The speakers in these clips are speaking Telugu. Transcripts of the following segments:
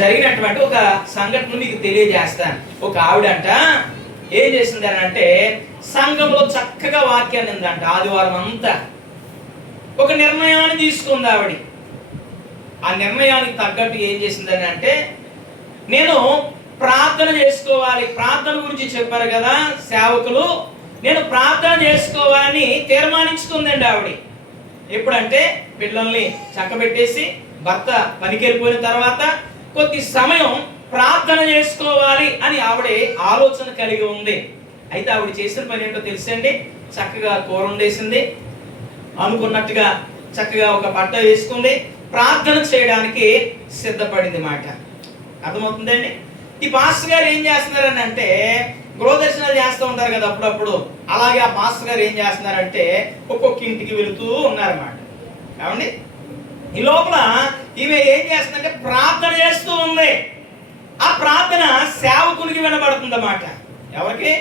జరిగినటువంటి ఒక సంఘటన మీకు తెలియజేస్తాను. ఒక ఆవిడంట ఏం చేసింది అని అంటే, సంఘంలో చక్కగా వాక్యాన్ని ఉందంట. ఆదివారం అంతా ఒక నిర్ణయాన్ని తీసుకుంది ఆవిడ. ఆ నిర్ణయానికి తగ్గట్టు ఏం చేసిందని అంటే, నేను ప్రార్థన చేసుకోవాలి. ప్రార్థన గురించి చెప్పారు కదా సేవకులు, నేను ప్రార్థన చేసుకోవాలని తీర్మానించుకుందండి ఆవిడ. ఎప్పుడంటే పిల్లల్ని చక్కబెట్టేసి భర్త పనికి వెళ్ళిపోయిన తర్వాత కొద్ది సమయం ప్రార్థన చేసుకోవాలి అని ఆవిడ ఆలోచన కలిగి ఉంది. అయితే ఆవిడ చేసిన పని ఏంటో తెలుసండి, చక్కగా కూర వండేసింది, అనుకున్నట్టుగా చక్కగా ఒక బట్ట వేసుకుంది, ప్రార్థన చేయడానికి సిద్ధపడింది మాట. అర్థమవుతుందండి? ఈ పాస్టర్ గారు ఏం చేస్తున్నారని అంటే, గృహదర్శనాలు చేస్తూ ఉంటారు కదా అప్పుడప్పుడు, అలాగే ఆ పాస్టర్ గారు ఏం చేస్తున్నారంటే ఒక్కొక్క ఇంటికి వెళుతూ ఉన్నారన్నమాట. ఏమండి, ఈ లోపల ఈమె ఏం చేస్తుందంటే ప్రార్థన చేస్తూ ఉంది. ఆ ప్రార్థన సేవకునికి వినబడుతుంది అన్నమాట. ఎవరికి?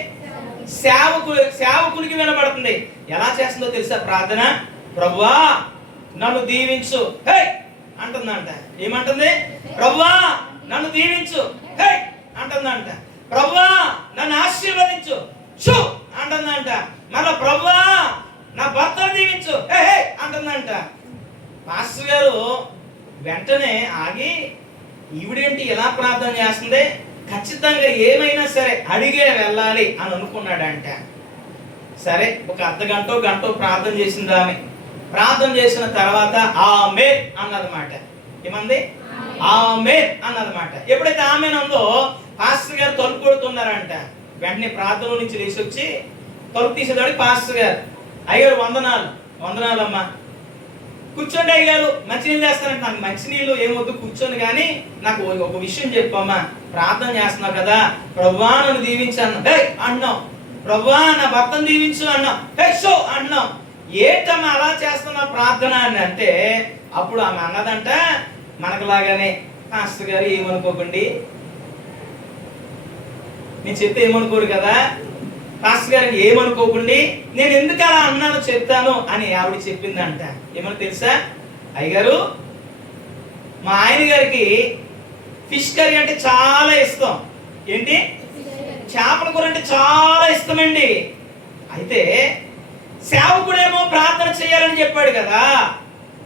సేవకునికి వినబడుతుంది. ఎలా చేస్తుందో తెలుసా ప్రార్థన? ప్రభువా నన్ను దీవించు హే అంటుందంట. ఏమంటుంది? ప్రభువా నన్ను దీవించు హే అంటుందంట. ప్రభువా నన్ను ఆశీర్వదించు షూ అంటుందంట. మళ్ళా ప్రభువా నా భర్తను దీవించు హే హే అంటుందంట. పాస్టర్ గారు వెంటనే ఆగి, ఈవిడేంటి ఎలా ప్రార్థన చేస్తుంది, ఖచ్చితంగా ఏమైనా సరే అడిగే వెళ్ళాలి అని అనుకున్నాడంట. సరే ఒక అర్ధగంట గంట ప్రార్థన చేసింది ఆమె. ప్రార్థన చేసిన తర్వాత ఆమేన్ అన్నదన్నమాట. ఏమంది? ఆమేన్ అన్నదన్నమాట. ఎప్పుడైతే ఆమేన్ అందో పాస్టర్ గారు తలుపు కొడుతున్నారంట. వెంటనే ప్రార్థన నుంచి లేచి వచ్చి తలుపు తీసేదాడికి పాస్టర్ గారు, అయ్యారు వందనాలు. వందనాలమ్మా, కూర్చోండి అయ్యారు, మంచినీళ్ళు చేస్తానంటే. నాకు మంచినీళ్ళు ఏమొద్దు, కూర్చొని, కానీ నాకు ఒక విషయం చెప్పమ్మా, ప్రార్థన చేస్తున్నావు కదా, ప్రభువా నన్ను దీవించాను హే అన్నాం, ప్రభువా నా భర్తను దీవించు అన్నాం హే షో అన్నాం. ఏంటమ్మా అలా చేస్తున్నా ప్రార్థన అని అంటే, అప్పుడు ఆమె అన్నదంట మనకులాగానే, పాస్టర్ గారు ఏమనుకోకండి, నేను చెప్తే ఏమనుకోరు కదా, పాస్టర్ గారికి ఏమనుకోకండి, నేను ఎందుకు అలా అన్నాను చెప్తాను అని ఆవిడ చెప్పిందంట. ఏమని తెలుసా? అయ్యగారు, మా ఆయన గారికి ఫిష్ కర్రీ అంటే చాలా ఇష్టం. ఏంటి? చేపల కూర అంటే చాలా ఇష్టమండి. అయితే సేవకుడేమో ప్రార్థన చేయాలని చెప్పాడు కదా,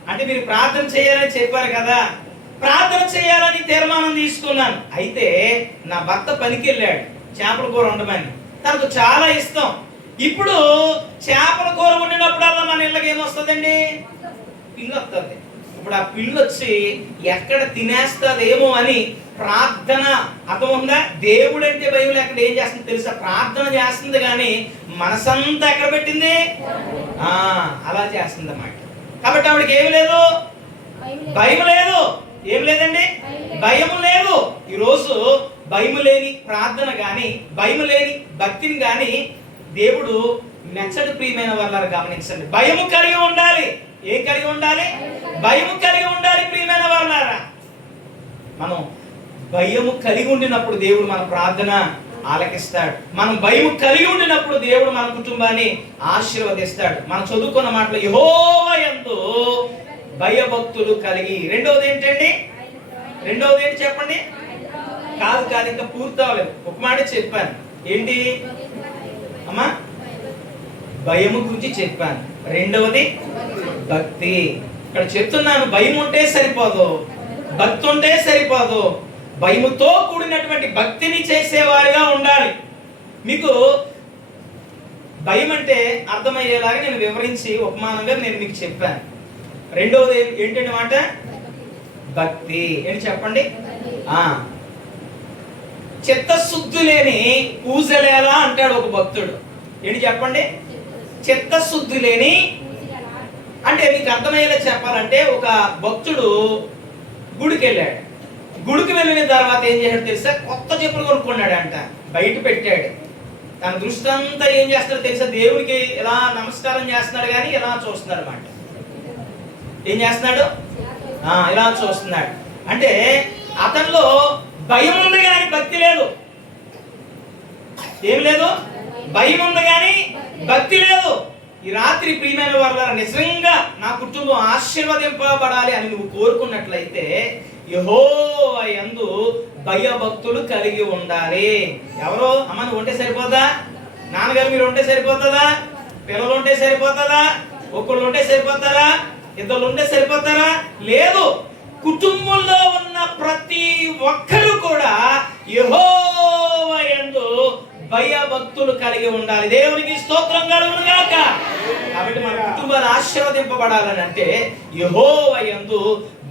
అంటే మీరు ప్రార్థన చేయాలని చెప్పారు కదా, ప్రార్థన చేయాలని తీర్మానం తీసుకున్నాను. అయితే నా భర్త పనికి వెళ్ళాడు చేపల కూర వండమని, తనకు చాలా ఇష్టం. ఇప్పుడు చేపల కూర వండినప్పుడల్లా మన ఇళ్ళకి ఏమొస్తుందండి? పిల్లి వస్తుంది. ఇప్పుడు ఆ పిల్లి వచ్చి ఎక్కడ తినేస్తుందేమో అని ప్రార్థన. అర్థముందా? దేవుడు అంటే భయం లేకుండా ఏం చేస్తుంది తెలుసా? ప్రార్థన చేస్తుంది, కానీ మనసంతా ఎక్కడ పెట్టింది? అలా చేస్తుంది అన్నమాట. కాబట్టి ఆవిడకి ఏమి లేదు, భయం లేదు. ఏం లేదండి? భయం లేదు. ఈరోజు భయం లేని ప్రార్థన కానీ, భయం లేని భక్తిని కానీ దేవుడు మెచ్చడు. ప్రియమైన వాళ్ళని గమనించండి, భయము కలిగి ఉండాలి. ఏం కలిగి ఉండాలి? భయము కలిగి ఉండాలి. ప్రియమైన వాళ్ళారా, మనం భయము కలిగి ఉండినప్పుడు దేవుడు మన ప్రార్థన ఆలకిస్తాడు. మనం భయము కలిగి ఉండినప్పుడు దేవుడు మన కుటుంబాన్ని ఆశీర్వదిస్తాడు. మనం చదువుకున్న మాటలు యెహోవా యందు భయభక్తులు కలిగి. రెండవది ఏంటండి? రెండవది ఏంటి చెప్పండి? కాదు ఇంకా పూర్తి అవ్వలేదు. ఒక మాట చెప్పాను. ఏంటి అమ్మా? భయము గురించి చెప్పాను. రెండవది భక్తి. ఇక్కడ చెప్తున్నాను, భయం ఉంటే సరిపోదు, భక్తి ఉంటే సరిపోదు, భయముతో కూడినటువంటి భక్తిని చేసేవారిగా ఉండాలి. మీకు భయం అంటే అర్థమయ్యేలాగా నేను వివరించి ఉపమానంగా నేను మీకు చెప్పాను. రెండవది ఏంటంటే మాట భక్తి. ఏంటి చెప్పండి? చిత్తశుద్ధి లేని పూజలేలా అంటాడు ఒక భక్తుడు. ఏంటి చెప్పండి? చిత్తశుద్ధి లేని అంటే మీకు అర్థమయ్యేలా చెప్పాలంటే, ఒక భక్తుడు గుడికి వెళ్ళాడు. గుడికి వెళ్ళిన తర్వాత ఏం చేశాడు తెలుసా? కొత్త చెప్పులు కొనుక్కున్నాడు అంట, బయట పెట్టాడు. తన దృష్టి అంతా ఏం చేస్తాడో తెలుసా? దేవుడికి ఎలా నమస్కారం చేస్తున్నాడు, కానీ ఎలా చూస్తున్నాడు అన్నమాట. ఏం చేస్తున్నాడు? ఇలా చూస్తున్నాడు. అంటే అతనిలో భయం ఉంది కానీ భక్తి లేదు. ఏం లేదు? భయం ఉంది కానీ భక్తి లేదు. ఈ రాత్రి ప్రియమైన వాళ్ళ నిజంగా నా కుటుంబం ఆశీర్వదింపబడాలి అని నువ్వు కోరుకున్నట్లయితే యెహోవా యందు భయభక్తులు కలిగి ఉండాలి. ఎవరు? అమ్మ నువ్వు ఉంటే సరిపోదా? నాన్నగారు మీరు ఉంటే సరిపోతుందా? పిల్లలు ఉంటే సరిపోతుందా? ఒక్కళ్ళు ఉంటే సరిపోతారా? ఇద్దరు ఉంటే సరిపోతారా? లేదు. కుటుంబంలో ఉన్న ప్రతి ఒక్కరు కూడా యెహోవా యందు భయభక్తులు కలిగి ఉండాలి. దేవునికి స్తోత్రం కలుగును గాక. కాబట్టి మన కుటుంబాలు ఆశీర్వదింపబడాలని అంటే యెహోవా యందు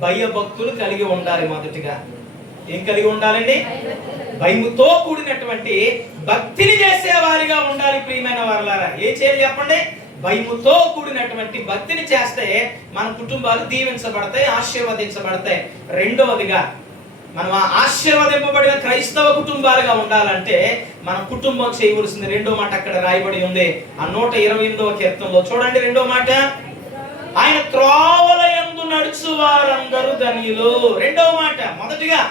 భయభక్తులు కలిగి ఉండాలి. మొదటిగా ఏం కలిగి ఉండాలండి? భయముతో కూడినటువంటి భక్తిని చేసేవారిగా ఉండాలి. ప్రియమైన వారలారా, ఏం చేయాలి చెప్పండి? భయముతో కూడినటువంటి భక్తిని చేస్తే మన కుటుంబాలు దీవించబడతాయి, ఆశీర్వదించబడతాయి. రెండవదిగా మనం ఆశీర్వదింపబడిన క్రైస్తవ కుటుంబాలుగా ఉండాలంటే మన కుటుంబం చేయవలసింది రెండో మాట అక్కడ రాయబడి ఉంది. ఆ 128వ కీర్తనలో చూడండి, రెండో మాట, ఆయన త్రోవల యందు నడుచు వారందరూ ధన్యులు. రెండవ మాట, మొదటిగా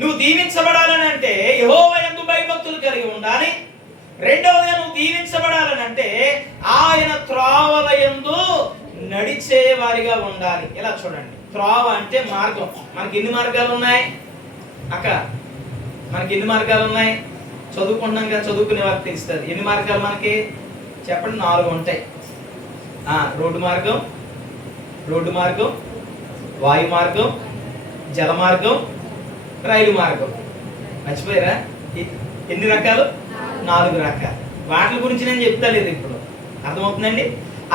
నువ్వు దీవించబడాలని అంటే యెహోవా యందు భయభక్తులు కలిగి ఉండాలి. రెండవదిగా నువ్వు దీవించబడాలని అంటే ఆయన త్రోవల యందు నడిచే వారిగా ఉండాలి. ఇలా చూడండి, త్రోవ అంటే మార్గం. మనకి ఎన్ని మార్గాలు ఉన్నాయి అక్క? మనకి ఎన్ని మార్గాలు ఉన్నాయి? చదువుకుంటున్నాం కదా, చదువుకునే వారికి తెలుస్తుంది. ఎన్ని మార్గాలు మనకి చెప్పండి? 4 ఉంటాయి. రోడ్డు మార్గం, వాయు మార్గం, జల మార్గం, రైలు మార్గం. మర్చిపోయారా? ఎన్ని రకాలు? 4 రకాలు. వాటి గురించి నేను చెప్తా లేదు ఇప్పుడు, అర్థమవుతుందండి?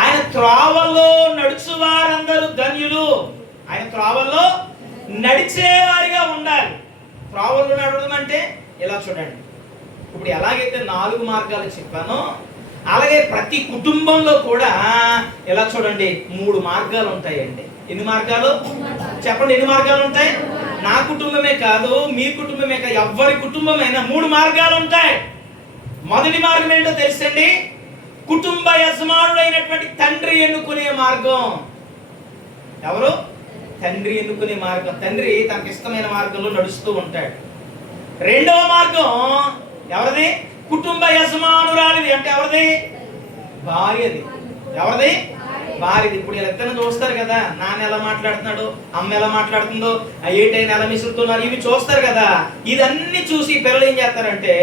ఆయన త్రోవల్లో నడుచు వారందరూ ధన్యులు. ఆయన త్రోవల్లో నడిచేవారిగా ఉండాలి. త్రోవల్లో నడవడం అంటే ఇలా చూడండి, ఇప్పుడు ఎలాగైతే 4 మార్గాలు చెప్పానో అలాగే ప్రతి కుటుంబంలో కూడా ఎలా చూడండి 3 మార్గాలు ఉంటాయండి. ఎన్ని మార్గాలు చెప్పండి? ఎన్ని మార్గాలు ఉంటాయి? నా కుటుంబమే కాదు, మీ కుటుంబమే కాదు, ఎవరి కుటుంబమైనా 3 మార్గాలు ఉంటాయి. మొదటి మార్గం ఏంటో తెలుసండి? కుటుంబ యజమానుడైనటువంటి తండ్రి ఎన్నుకునే మార్గం. ఎవరు? తండ్రి ఎన్నుకునే మార్గం. తండ్రి తనకి ఇష్టమైన మార్గంలో నడుస్తూ ఉంటాడు. రెండవ మార్గం ఎవరిది? కుటుంబ యజమానురాలిది. అంటే ఎవరిది? భార్యది. ఎవరిది? భార్యది. ఇప్పుడు వీళ్ళిద్దరిని చూస్తారు కదా, నాన్న ఎలా మాట్లాడుతున్నాడు, అమ్మ ఎలా మాట్లాడుతుందో, ఏంటైనా ఎలా మిసులుతున్నారు, ఇవి చూస్తారు కదా. ఇదన్నీ చూసి పిల్లలు ఏం చేస్తారంటే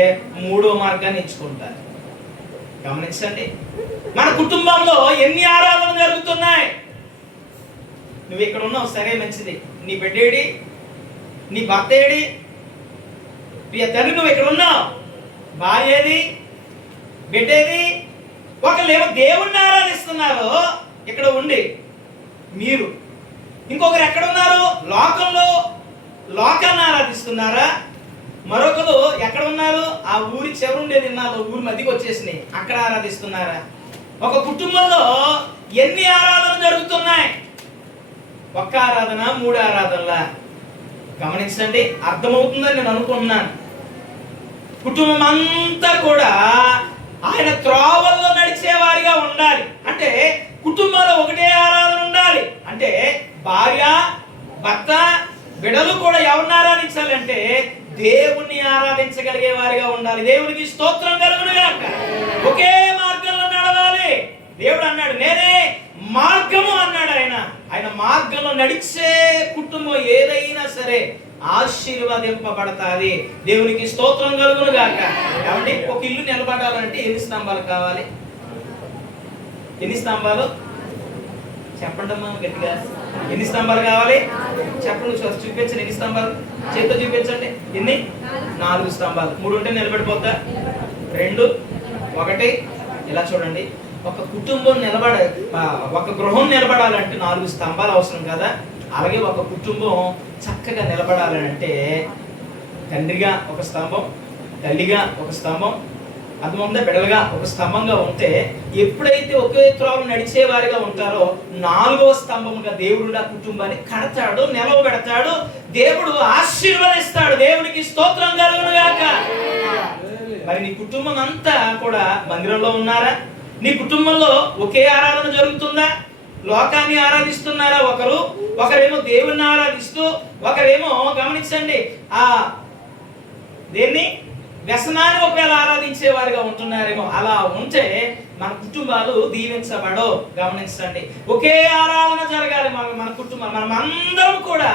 3వ మార్గాన్ని ఎంచుకుంటారు. గమనించండి, మన కుటుంబంలో ఎన్ని ఆరాధనలు జరుగుతున్నాయి. నువ్వు ఇక్కడ ఉన్నావు, సరే మంచిది. నీ బిడ్డేడి, నీ భర్త ఏడి, తండ్రి నువ్వు ఇక్కడ ఉన్నావు, భార్య ఏది, బిడ్డేది. ఒకళ్ళేమో దేవుణ్ణి ఆరాధిస్తున్నారు ఇక్కడ ఉండి మీరు, ఇంకొకరు ఎక్కడ ఉన్నారు? లోకాన్ని ఆరాధిస్తున్నారా? మరొకరు ఎక్కడ ఉన్నారు? ఆ ఊరి చివరి ఉండేది విన్నాలో ఊరి మధ్యకి వచ్చేసినాయి, అక్కడ ఆరాధిస్తున్నారా? ఒక కుటుంబంలో ఎన్ని ఆరాధనలు జరుగుతున్నాయి? ఒక్క ఆరాధన, 3 ఆరాధనలా? గమనించండి, అర్థమవుతుందని నేను అనుకుంటున్నాను. కుటుంబం అంతా కూడా ఆయన త్రోవల్లో నడిచేవారిగా ఉండాలి. అంటే కుటుంబంలో ఒకటే ఆరాధన ఉండాలి. అంటే భార్య, భర్త, బిడ్డలు కూడా ఎవరిని ఆరాధించాలంటే దేవుణ్ణి ఆరాధించగలిగే వారిగా ఉండాలి. దేవునికి స్తోత్రం కలుగును గాక. ఒకే మార్గంలో నడవాలి. దేవుడు అన్నాడు, నేనే మార్గము అన్నాడు. ఆయన మార్గంలో నడిచే కుటుంబం ఏదైనా సరే ఆశీర్వదింపబడతాది. దేవునికి స్తోత్రం కలుగును గాక. కాబట్టి ఒక ఇల్లు నిలబడాలంటే ఎన్ని స్తంభాలు కావాలి? ఎన్ని స్తంభాలు చెప్పండి అమ్మా గట్టిగా. ఎన్ని స్తంభాలు కావాలి చెప్పండి, చూపించండి. ఎన్ని స్తంభాలు చేతితో చూపించండి. ఎన్ని? 4 స్తంభాలు. 3 ఉంటే నిలబడిపోద్దా? 2, 1. ఇలా చూడండి, ఒక కుటుంబం ఒక గృహం నిలబడాలంటే 4 స్తంభాలు అవసరం కదా. అలాగే ఒక కుటుంబం చక్కగా నిలబడాలని అంటే తండ్రిగా ఒక స్తంభం, తల్లిగా ఒక స్తంభం, అర్థమవుతుందా, బిడ్డలుగా ఒక స్తంభంగా ఉంటే ఎప్పుడైతే ఒకే త్రోవలో నడిచే వారిగా ఉంటారో 4వ స్తంభంగా దేవుడు ఆ కుటుంబాన్ని కడతాడు, నిలవబెడతాడు, దేవుడు ఆశీర్వదిస్తాడు. దేవునికి స్తోత్రం కలుగును గాక. మరి నీ కుటుంబం అంతా కూడా మందిరంలో ఉన్నారా? నీ కుటుంబంలో ఒకే ఆరాధన జరుగుతుందా? లోకాన్ని ఆరాధిస్తున్నారా? ఒకరేమో దేవుణ్ణి ఆరాధిస్తూ, ఒకరేమో గమనించండి దేన్ని వ్యసనాన్ని ఒకవేళ ఆరాధించే వారిగా ఉంటున్నారేమో. అలా ఉంటే మన కుటుంబాలు దీవించబడవు. గమనించండి, ఒకే ఆరాధన జరగాలి. మన కుటుంబం, మనం అందరం కూడా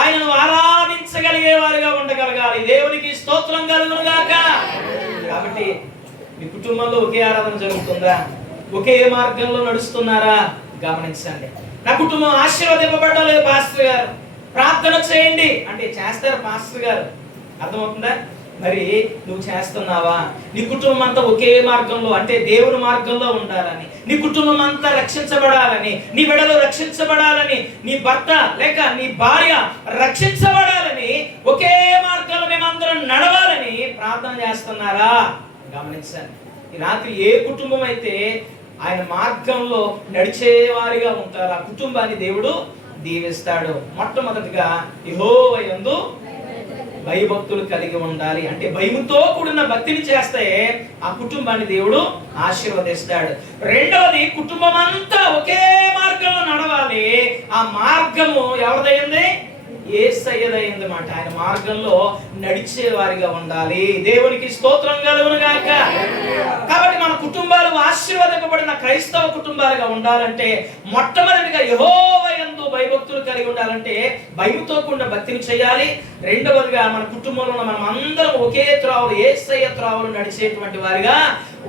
ఆయనను ఆరాధించగలిగే వారిగా ఉండాలి. జరగాలి. దేవునికి స్తోత్రం కలుగును గాక. కాబట్టి మీ కుటుంబంలో ఒకే ఆరాధన జరుగుతుందా? ఒకే మార్గంలో నడుస్తున్నారా? గమనించండి. నా కుటుంబం ఆశీర్వదింపబడడం లేదు పాస్టర్ గారు, ప్రార్థన చేయండి అంటే చేస్తారు పాస్టర్ గారు. అర్థమవుతుందా? మరి నువ్వు చేస్తున్నావా? నీ కుటుంబం అంతా ఒకే మార్గంలో అంటే దేవుని మార్గంలో ఉండాలని, నీ కుటుంబం అంతా రక్షించబడాలని, నీ బిడ్డలు రక్షించబడాలని, నీ భర్త లేక నీ భార్య రక్షించబడాలని, ఒకే మార్గంలో మేమందరం నడవాలని ప్రార్థన చేస్తున్నారా? గమనించండి. ఈ రాత్రి ఏ కుటుంబం అయితే ఆయన మార్గంలో నడిచేవారిగా ఉంటారు ఆ కుటుంబాన్ని దేవుడు దీవిస్తాడు. మొట్టమొదటిగా యెహోవా యందు భయభక్తులు కలిగి ఉండాలి. అంటే భయముతో కూడిన భక్తిని చేస్తే ఆ కుటుంబాన్ని దేవుడు ఆశీర్వదిస్తాడు. రెండవది, కుటుంబం అంతా ఒకే మార్గంలో నడవాలి. ఆ మార్గము ఎవరిదైంది? యేసయ్యదైంది మాట. ఆయన మార్గంలో నడిచే వారిగా ఉండాలి. దేవునికి స్తోత్రం కలుగును గాక. కాబట్టి మన కుటుంబాలు ఆశీర్వదింపబడిన క్రైస్తవ కుటుంబాలుగా ఉండాలంటే మొట్టమొదటిగా యెహోవా యందు భయభక్తులు కలిగి ఉండాలంటే భయముతో కూడిన భక్తిని చేయాలి. రెండవదిగా మన కుటుంబంలో ఉన్న మనం అందరం ఒకే త్రోవలు, యేసయ్య త్రోవలు నడిచేటువంటి వారిగా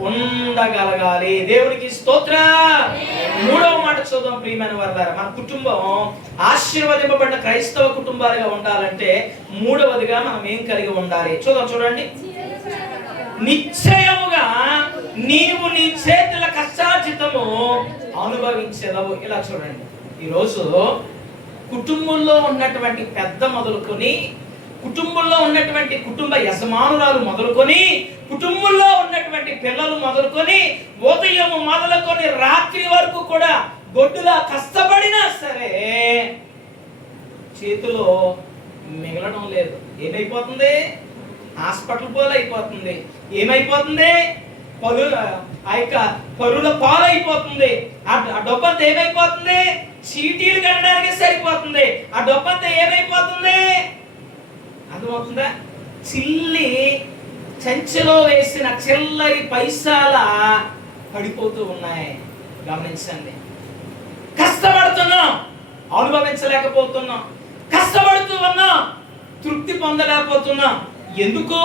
ఉండగలగాలి. దేవునికి స్తోత్రం. మూడవ మాట చూద్దాం ప్రియమైన వారలారా. మన కుటుంబం ఆశీర్వదింపబడిన క్రైస్తవ కుటుంబాలుగా ఉండాలంటే మూడవదిగా మనం ఏం కలిగి ఉండాలి? చూడండి. నిశ్చయముగా నీవు నీ చేతుల కష్టార్జితము అనుభవించదవు. ఇలా చూడండి. ఈరోజు కుటుంబంలో ఉన్నటువంటి పెద్ద మొదలుకొని, కుటుంబంలో ఉన్నటువంటి కుటుంబ యజమానురాలు మొదలుకొని, కుటుంబంలో ఉన్నటువంటి పిల్లలు మొదలుకొని, ఉదయం మొదలుకొని రాత్రి వరకు కూడా గొడ్డులా కష్టపడినా సరే చేతిలో మిగలడం లేదు. ఏమైపోతుంది? హాస్పిటల్ పోలు అయిపోతుంది. ఏమైపోతుంది? పరుల పాలైపోతుంది. ఆ డబ్బంతా ఏమైపోతుంది? చీటీలు కట్టడానికి సరిపోతుంది. ఆ డబ్బంతా ఏమైపోతుంది? అర్థమవుతుందా? చిల్లి చెంచలో వేసిన చిల్లరి పైసాల పడిపోతూ ఉన్నాయి. గమనించండి. కష్టపడుతున్నాం, అనుభవించలేకపోతున్నాం. కష్టపడుతూ ఉన్నాం, తృప్తి పొందలేకపోతున్నాం. ఎందుకు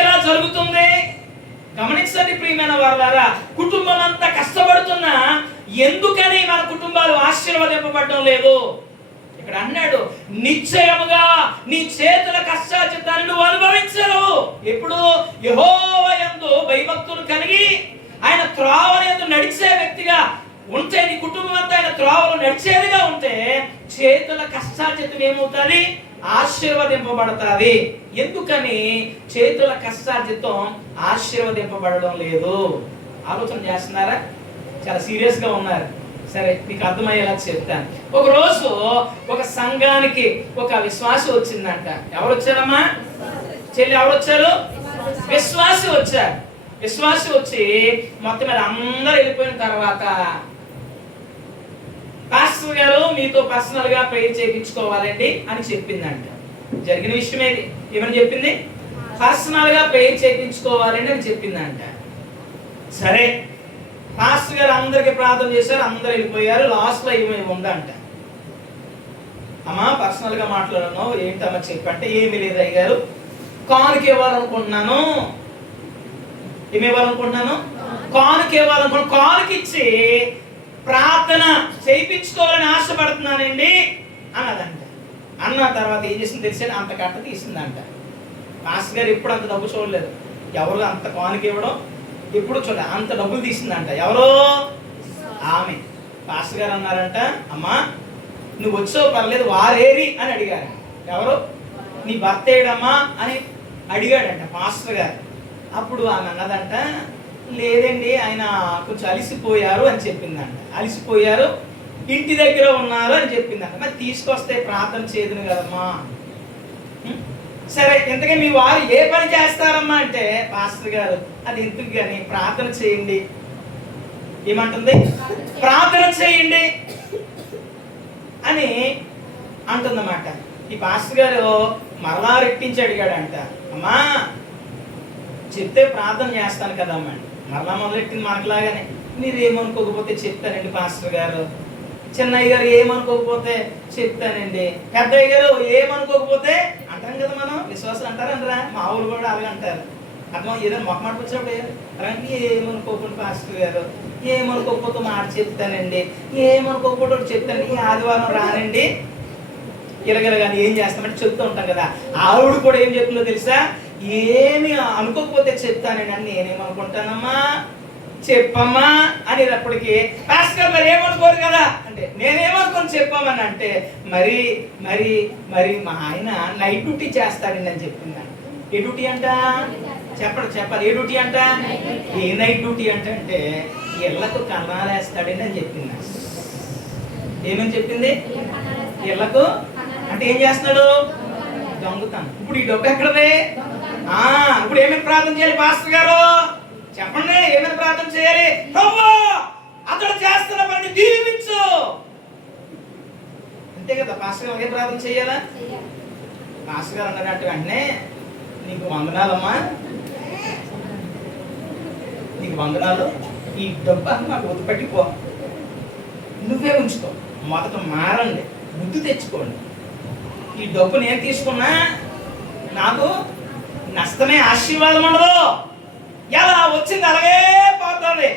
ఇలా జరుగుతుంది? గమనించండి ప్రియమైన వారలారా. కుటుంబం అంతా కష్టపడుతున్నా ఎందుకని మన కుటుంబాలు ఆశీర్వదింపబడడం లేదు? ఇక్కడ అన్నాడు, నిశ్చయముగా నీ చేతుల కష్టార్జితాన్ని నువ్వు అనుభవించరు. ఎప్పుడు? యెహోవా యందు భయభక్తులు కలిగి ఆయన త్రోవలందు నడిచే వ్యక్తిగా ఉంటే, నీ కుటుంబం అంతా ఆయన త్రోవలు నడిచేదిగా ఉంటే చేతుల కష్టార్జితం ఏమవుతుంది? ఆశీర్వదింపబడతాది. ఎందుకని చేతుల కష్టార్జితం ఆశీర్వదింపబడడం లేదు? ఆలోచన చేస్తున్నారా? చాలా సీరియస్ గా ఉన్నారు. సరే, మీకు అర్థమయ్యేలా చెప్తాను. ఒక రోజు ఒక సంఘానికి ఒక విశ్వాసి వచ్చిందంట. ఎవరు వచ్చారమ్మా? చెల్లి, ఎవరు వచ్చారు? విశ్వాసి వచ్చారు. విశ్వాసి వచ్చి మొత్తం మీద అందరూ వెళ్ళిపోయిన తర్వాత, పాస్టర్ గారు మీతో పర్సనల్ గా ప్రేయర్ చేయించుకోవాలండి అని చెప్పిందంట. జరిగిన విషయం ఏది? ఏమని చెప్పింది? పర్సనల్ గా ప్రేయర్ చేయించుకోవాలండి అని చెప్పిందంట. సరే, పాస్టర్ గారు అందరికి ప్రార్థన చేశారు, అందరూ వెళ్ళిపోయారు. లాస్ట్ లో ఏమి ఉందంట. అమ్మా పర్సనల్ గా మాట్లాడను, ఏంటమ్మా చెప్పంటే, ఏమి లేదు అయ్యగారు, కానుక ఇవ్వాలనుకుంటున్నాను. ఏమి ఇవ్వాలనుకుంటున్నాను? కానుక ఇవ్వాలనుకుంటున్నాను. కానుక ఇచ్చి ప్రార్థన చేయించుకోవాలని ఆశపడుతున్నానండి అన్నదంట. అన్న తర్వాత ఏం చేసింది తెలిసి అంత కట్ట తీసిందంట. పాస్టర్ గారు ఎప్పుడు అంత డబ్బు చూడలేదు. ఎవరు అంత కానుక ఇవ్వడం ఎప్పుడు చూడ, అంత డబ్బులు తీసిందంట. ఎవరో ఆమె. పాస్టర్ గారు అన్నారంట, అమ్మా నువ్వు వచ్చావు పర్లేదు, వారేరి అని అడిగారు. ఎవరు? నీ భర్త ఏడమ్మా అని అడిగాడంట పాస్టర్ గారు. అప్పుడు ఆమె అన్నదంట, లేదండి ఆయన కొంచెం అలిసిపోయారు అని చెప్పిందంట. అలిసిపోయారు, ఇంటి దగ్గర ఉన్నారు అని చెప్పిందంట. మరి తీసుకొస్తే ప్రార్థన చేయదును కదమ్మా. సరే, ఇంతకీ మీ వారు ఏ పని చేస్తారమ్మా అంటే, పాస్టర్ గారు అది ఎందుకు కానీ ప్రార్థన చేయండి. ఏమంటుంది? ప్రార్థన చేయండి అని అంటుందన్నమాట. ఈ పాస్టర్ గారు మరలా రెట్టించి అడిగాడంట, అమ్మా చెప్తే ప్రార్థన చేస్తాను కదమ్మా. మరలా మొదలెట్టింది మనకులాగానే, మీరు ఏమనుకోకపోతే చెప్తానండి పాస్టర్ గారు. చిన్నయ్య గారు ఏమనుకోకపోతే చెప్తానండి. పెద్దయ్య గారు ఏమనుకోకపోతే అంటాం కదా మనం. విశ్వాసం అంటారా? మా ఊరు కూడా అలాగే అంటారు. అర్థం ఏదైనా మొక్క మాట వచ్చినప్పుడు ఏమనుకోకుండా పాస్టర్ గారు, ఏమనుకోకపోతే మాట చెప్తానండి, ఏమనుకోకపోతే చెప్తానండి, ఈ ఆదివారం రానండి ఇలాగలగాని ఏం చేస్తామంటే చెప్తూ ఉంటాం కదా. ఆవిడ కూడా ఏం చెప్తుందో తెలుసా? ఏమి అనుకోకపోతే చెప్తానండి అని. నేనేమనుకుంటానమ్మా చెప్పమ్మా అనేటప్పటికి పాస్టర్ మరి ఏమనుకోరు కదా అంటే, నేనేమనుకోని చెప్పామని అంటే, మరి మరి మరి మా ఆయన నైట్ డ్యూటీ చేస్తాడండి అని చెప్పింది. ఏ డ్యూటీ అంట చెప్పాలి. ఏ డ్యూటీ అంట? ఏ నైట్ డ్యూటీ అంటే ఇళ్లకు కన్నాలేస్తాడని అని చెప్పింది. ఏమని చెప్పింది? ఇళ్లకు అంటే ఏం చేస్తున్నాడు? దొంగతాను. ఇప్పుడు ఈ డబ్బు ఎక్కడది? ఇప్పుడు ఏమేమి ప్రార్థన చేయాలి పాస్టర్ గారు చెప్పండి? ఏమైనా ప్రార్థన చేయాలి? ప్రభువా అతడు చేస్తున్న పని దీవించు, అంతే కదా. పాస్టర్ గారు ఏ ప్రార్థన చేయాలా? పాస్టర్ గారు అన్నట్టు వెంటనే నీకు వందనాలమ్మా, నీకు వందనాలు, ఈ డబ్బు మాకు వదిలిపెట్టిపో, నువ్వే ఉంచుకో, మొదట మారండి, బుద్ధి తెచ్చుకోండి. ఈ డబ్బు నేను తీసుకున్నా నాకు నష్టమే, ఆశీర్వాదం ఉండదు. ఎలా వచ్చింది అలాగే పోతుంది.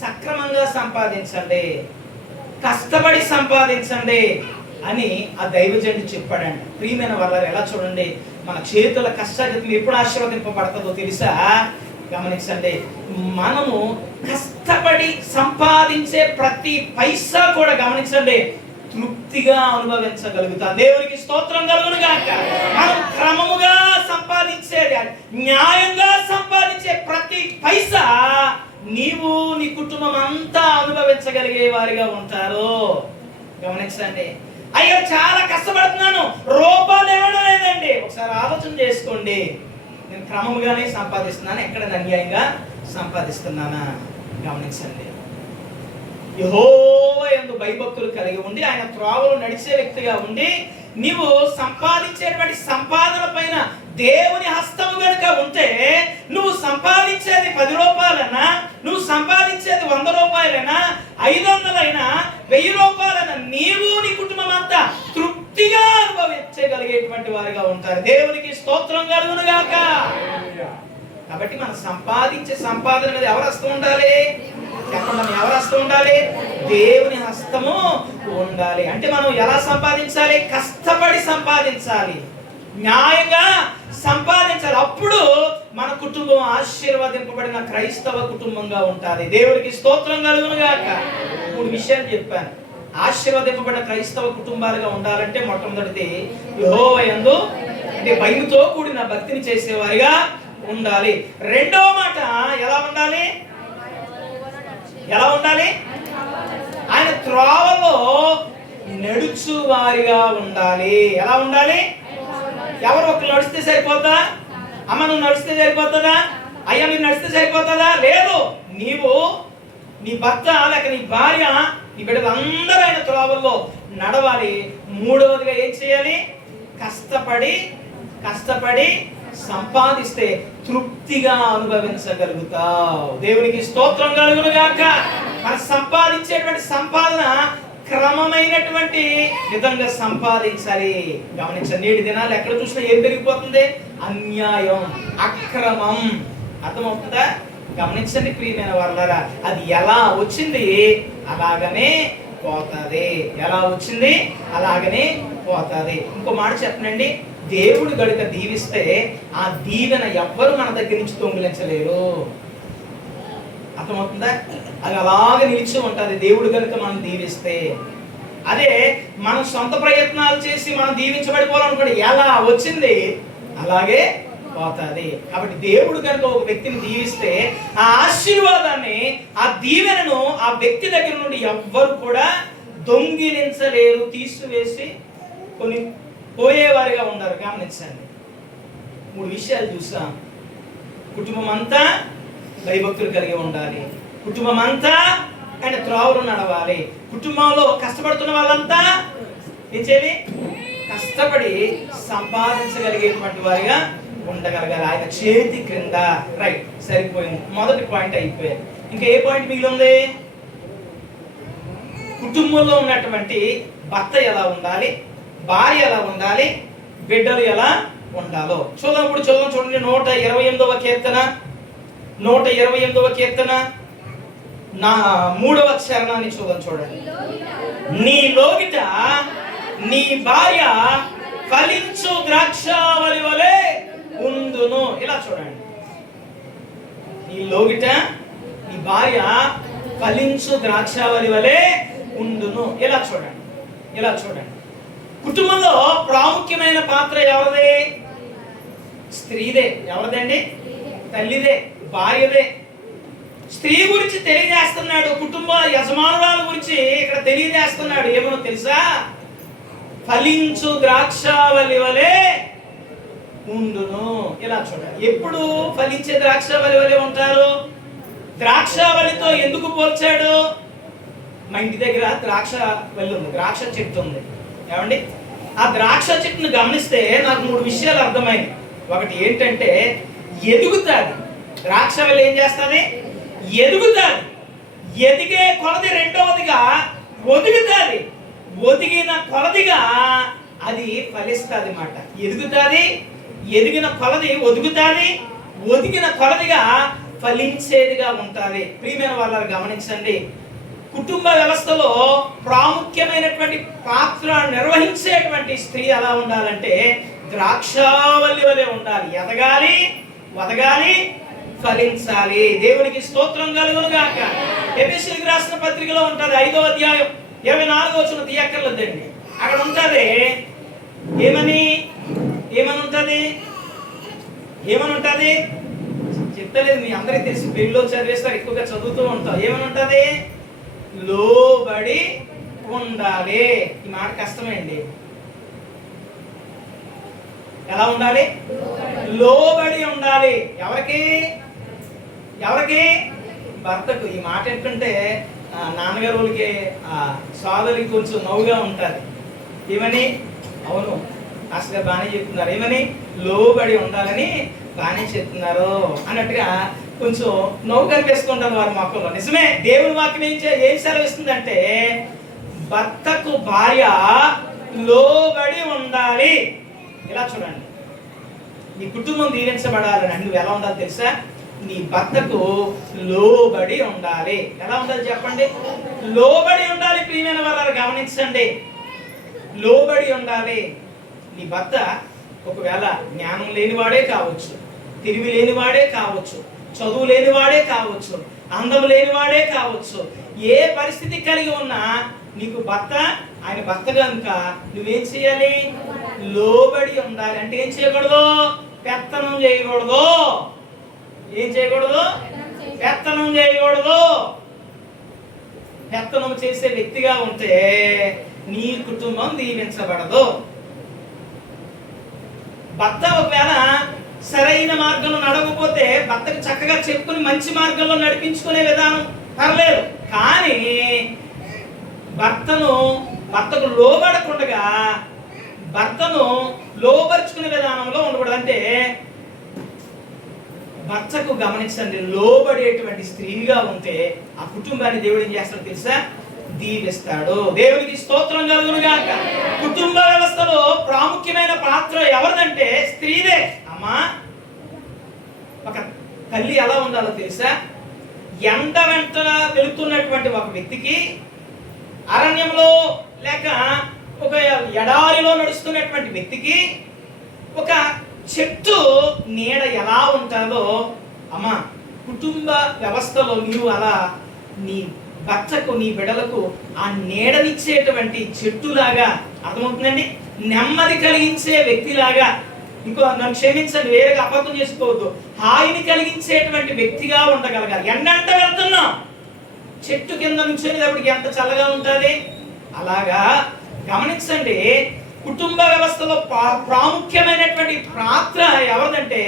సక్రమంగా సంపాదించండి, కష్టపడి సంపాదించండి అని ఆ దైవజనుడు చెప్పాడండి. ప్రియమైన వారు ఎలా చూడండి, మన చేతుల కష్టార్జితం ఎప్పుడు ఆశీర్వదింపబడుతుందో తెలుసా? గమనించండి. మనము కష్టపడి సంపాదించే ప్రతి పైసా కూడా గమనించండి తృప్తిగా అనుభవించగలుగుతాం. దేవునికి స్తోత్రం కలుగును గాక. మనం క్రమముగా సంపాదించేది, న్యాయంగా సంపాదించే ప్రతి పైసా నీవు నీ కుటుంబం అంతా అనుభవించగలిగే వారిగా ఉంటారు. గమనించండి. అయ్యో చాలా కష్టపడుతున్నాను, రూపాయలు ఇవ్వడం లేదండి. ఒకసారి ఆలోచన చేసుకోండి, నేను క్రమముగానే సంపాదిస్తున్నాను, ఎక్కడ అన్యాయంగా సంపాదిస్తున్నానా? గమనించండి. యెహోవా యందు భయభక్తులు కలిగి ఉండి ఆయన త్రోవలో నడిచే వ్యక్తిగా ఉండి నీవు సంపాదించేటువంటి సంపాదన పైన దేవుని హస్తము కనుక ఉంటే, నువ్వు సంపాదించేది 10 రూపాయలైనా, నువ్వు సంపాదించేది 100 రూపాయలైనా, 500 1000 రూపాయలైనా నీవు నీ కుటుంబం అంతా తృప్తిగా అనుభవించగలిగేటువంటి వారిగా ఉంటారు. దేవునికి స్తోత్రం కలుగును గాక. కాబట్టి మనం సంపాదించే సంపాదన మీద ఎవరు హస్తం ఉండాలి? చెప్పండి, ఎవరు హస్తం ఉండాలి? దేవుని హస్తము ఉండాలి. అంటే మనం ఎలా సంపాదించాలి? కష్టపడి సంపాదించాలి, న్యాయంగా సంపాదించాలి. అప్పుడు మన కుటుంబం ఆశీర్వదింపబడిన క్రైస్తవ కుటుంబంగా ఉంటుంది. దేవునికి స్తోత్రం కలుగును గాక. 3 విషయాలు చెప్పాను. ఆశీర్వదింపబడిన క్రైస్తవ కుటుంబాలుగా ఉండాలంటే మొట్టమొదటిది యెహోవా యందు అంటే భయముతో కూడిన భక్తిని చేసేవారిగా ఉండాలి. రెండవ మాట ఎలా ఉండాలి? ఎలా ఉండాలి? ఆయన త్రోవలో నడుచు వారిగా ఉండాలి. ఎలా ఉండాలి? ఎవరు ఒకరు నడిస్తే సరిపోతా? అమ్మ నువ్వు నడిస్తే సరిపోతుందా? అయ్యా మీరు నడిస్తే సరిపోతుందా? లేదు. నీవు, నీ భర్త లేక నీ భార్య, నీ బిడ్డలు అందరూ ఆయన త్రోవల్లో నడవాలి. మూడవదిగా ఏం చేయాలి? కష్టపడి సంపాదిస్తే తృప్తిగా అనుభవించగలుగుతావు. దేవునికి స్తోత్రం కలుగును గాక. మనం సంపాదించేటువంటి సంపాదన క్రమమైనటువంటి విధంగా సంపాదించాలి. గమనించండి, నేటి దినాలు ఎక్కడ చూసినా ఏం పెరిగిపోతుంది? అన్యాయం, అక్రమం. అర్థమవుతుందా? గమనించండి ప్రియమైన వారలారా, అది ఎలా వచ్చింది అలాగనే పోతుంది. ఎలా వచ్చింది అలాగనే పోతుంది. ఇంకో మాట చెప్పనండి, దేవుడు గనుక దీవిస్తే ఆ దీవెన ఎవ్వరు మన దగ్గర నుంచి దొంగిలించలేరు. అర్థమవుతుందా? అది అలాగే నిలిచి ఉంటుంది దేవుడు కనుక మనం దీవిస్తే. అదే మనం సొంత ప్రయత్నాలు చేసి మనం దీవించబడిపోవాలనుకోండి, ఎలా వచ్చింది అలాగే పోతుంది. కాబట్టి దేవుడు కనుక ఒక వ్యక్తిని దీవిస్తే ఆ ఆశీర్వాదాన్ని, ఆ దీవెనను ఆ వ్యక్తి దగ్గర నుండి ఎవ్వరు కూడా దొంగిలించలేరు, తీసివేసి కొన్ని పోయేవారిగా ఉన్నారు. గమనించండి, 3 విషయాలు చూసాం. కుటుంబం అంతా భయభక్తులు కలిగి ఉండాలి, కుటుంబం అంతా ఆయన త్రోవలు నడవాలి, కుటుంబంలో కష్టపడుతున్న వాళ్ళంతా ఏం చేయాలి? కష్టపడి సంపాదించగలిగేటువంటి వారిగా ఉండగలగాలి. ఆయన చేతి క్రింద. రైట్, సరిపోయింది. మొదటి పాయింట్ అయిపోయింది. ఇంకా ఏ పాయింట్ మిగిలి ఉంది? కుటుంబంలో ఉన్నటువంటి భర్త ఎలా ఉండాలి, భార్య ఎలా ఉండాలి, బిడ్డలు ఎలా ఉండాలో చూద్దాం. ఇప్పుడు చూడండి 128వ కీర్తన, 128వ కీర్తన నా 3వ చరణాన్ని చూడండి. నీ లోగిట నీ భార్య ఫలించు ద్రాక్షావళి వలె ఉండును. ఇలా చూడండి, నీ లోగిట నీ భార్య ఫలించు ద్రాక్షావళి వలె ఉండును. ఇలా చూడండి, ఇలా చూడండి. కుటుంబంలో ప్రాముఖ్యమైన పాత్ర ఎవరిదే? స్త్రీదే. ఎవరిదండి? తల్లిదే, భార్యదే. స్త్రీ గురించి తెలియజేస్తున్నాడు, కుటుంబ యజమానురాల గురించి ఇక్కడ తెలియజేస్తున్నాడు. ఏమో తెలుసా? ఫలించు ద్రాక్షావళి వలె ఉండును. ఇలా చూడండి, ఎప్పుడు ఫలించే ద్రాక్షావళి వలె ఉంటారు? ద్రాక్షావళితో ఎందుకు పోల్చాడు? మా ఇంటి దగ్గర ద్రాక్ష వల్లి ఉంది, ద్రాక్ష చెట్టు ఉంది. ఏమండి, ఆ ద్రాక్ష చెట్టును గమనిస్తే నాకు 3 విషయాలు అర్థమైంది. ఒకటి ఏంటంటే ఎదుగుతుంది. ద్రాక్ష వల్లి ఏం చేస్తుంది? ఎదుగుతుంది. ఎదిగే కొలది రెండవదిగా ఒదుగుతుంది. ఒదిగిన కొలదిగా అది ఫలిస్తుంది అన్నమాట. ఎదుగుతుంది, ఎదిగిన కొలది ఒదుగుతుంది, ఒదిగిన కొలదిగా ఫలించేదిగా ఉంటుంది. ప్రియమైన వాళ్ళని గమనించండి, కుటుంబ వ్యవస్థలో ప్రాముఖ్యమైనటువంటి పాత్ర నిర్వహించేటువంటి స్త్రీ ఎలా ఉండాలంటే ద్రాక్షావల్లి వలె ఉండాలి. ఎదగాలి, వదగాలి, ఫలించాలి. దేవునికి స్తోత్రం కలుగును గాక. ఎఫెసీయులకు రాసిన పత్రికలో ఉంటుంది, 5వ అధ్యాయం 24వ వచనం తీయక్కర్లేదండి. అక్కడ ఉంటుంది ఏమని ఉంటుంది? చెప్తలేదు, మీ అందరికి తెలిసి పెళ్ళిలో చదివేస్తారు, ఎక్కువగా చదువుతూ ఉంటాం. ఏమని ఉంటుంది? లోబడి ఉండాలి. ఈ మాట కష్టమే అండి. ఎలా ఉండాలి? లోబడి ఉండాలి. ఎవరికి? భర్తకు. ఈ మాట ఏంటంటే నాన్నగారు వాళ్ళకి సోదరికి కొంచెం నవ్వుగా ఉంటుంది. ఏమని? అవును, అసలు బాగానే చెప్తున్నారు. ఏమని? లోబడి ఉండాలని బాగానే చెప్తున్నారు అన్నట్టుగా కొంచెం నవ్వు కనిపిస్తుంటారు వారి మొక్కల్లో. నిజమే, దేవుని వాక్యం ఏం సెలవిస్తుందంటే భర్తకు భార్య లోబడి ఉండాలి. ఇలా చూడండి, నీ కుటుంబం దీవించబడాలని నువ్వు ఎలా ఉండాలి తెలుసా? నీ భర్తకు లోబడి ఉండాలి. ఎలా ఉండాలి చెప్పండి? లోబడి ఉండాలి. ప్రియమైన వారు గమనించండి, లోబడి ఉండాలి. నీ భర్త ఒకవేళ జ్ఞానం లేనివాడే కావచ్చు, తెలివి లేనివాడే కావచ్చు, చదువు లేనివాడే కావచ్చు, అందం లేనివాడే కావచ్చు, ఏ పరిస్థితి కలిగి ఉన్నా నీకు భర్త, ఆయన భర్త కనుక నువ్వేం చేయాలి? లోబడి ఉండాలి. అంటే ఏం చేయకూడదు? పెత్తనం చేయకూడదు. ఏం చేయకూడదు? పెత్తనం చేయకూడదు. పెత్తనం చేసే వ్యక్తిగా ఉంటే నీ కుటుంబం దీవించబడదు. భర్త ఒకవేళ సరైన మార్గంలో నడవకపోతే భర్తకు చక్కగా చెప్పుకుని మంచి మార్గంలో నడిపించుకునే విధానం పర్లేదు. కానీ భర్తకు లోబడకుండా భర్తను లోబరుచుకునే విధానంలో ఉండకూడదు. అంటే భర్తకు గమనించండి, లోబడేటువంటి స్త్రీగా ఉంటే ఆ కుటుంబాన్ని దేవుడు ఏం చేస్తాడో తెలుసా? దీవిస్తాడు. దేవునికి స్తోత్రం కలుగును గాక. కుటుంబ వ్యవస్థలో ప్రాముఖ్యమైన పాత్ర ఎవరిదంటే స్త్రీదే. అమ్మా, ఒక తల్లి ఎలా ఉండాలో తెలుసా? ఎండ వెంట వెళుతున్నటువంటి ఒక వ్యక్తికి, అరణ్యంలో లేక ఒక ఎడారిలో నడుస్తున్నటువంటి వ్యక్తికి ఒక చెట్టు నీడ ఎలా ఉంటుందో, అమ్మా కుటుంబ వ్యవస్థలో నీవు అలా నీ భర్తకు, నీ బిడ్డలకు ఆ నీడనిచ్చేటువంటి చెట్టులాగా, అర్థమవుతుందండి, నెమ్మది కలిగించే వ్యక్తిలాగా, ఇంకో నన్ను క్షమించండి, వేరేగా అబద్ధం చేసుకోవద్దు, హాయిని కలిగించేటువంటి వ్యక్తిగా ఉండగలగాలి. ఎండంట వెళ్తున్నాం, చెట్టు కింద నుంచేటప్పటికి ఎంత చల్లగా ఉంటుంది. అలాగా గమనించండి, కుటుంబ వ్యవస్థలో ప్రాముఖ్యమైనటువంటి పాత్ర ఎవరిదంటే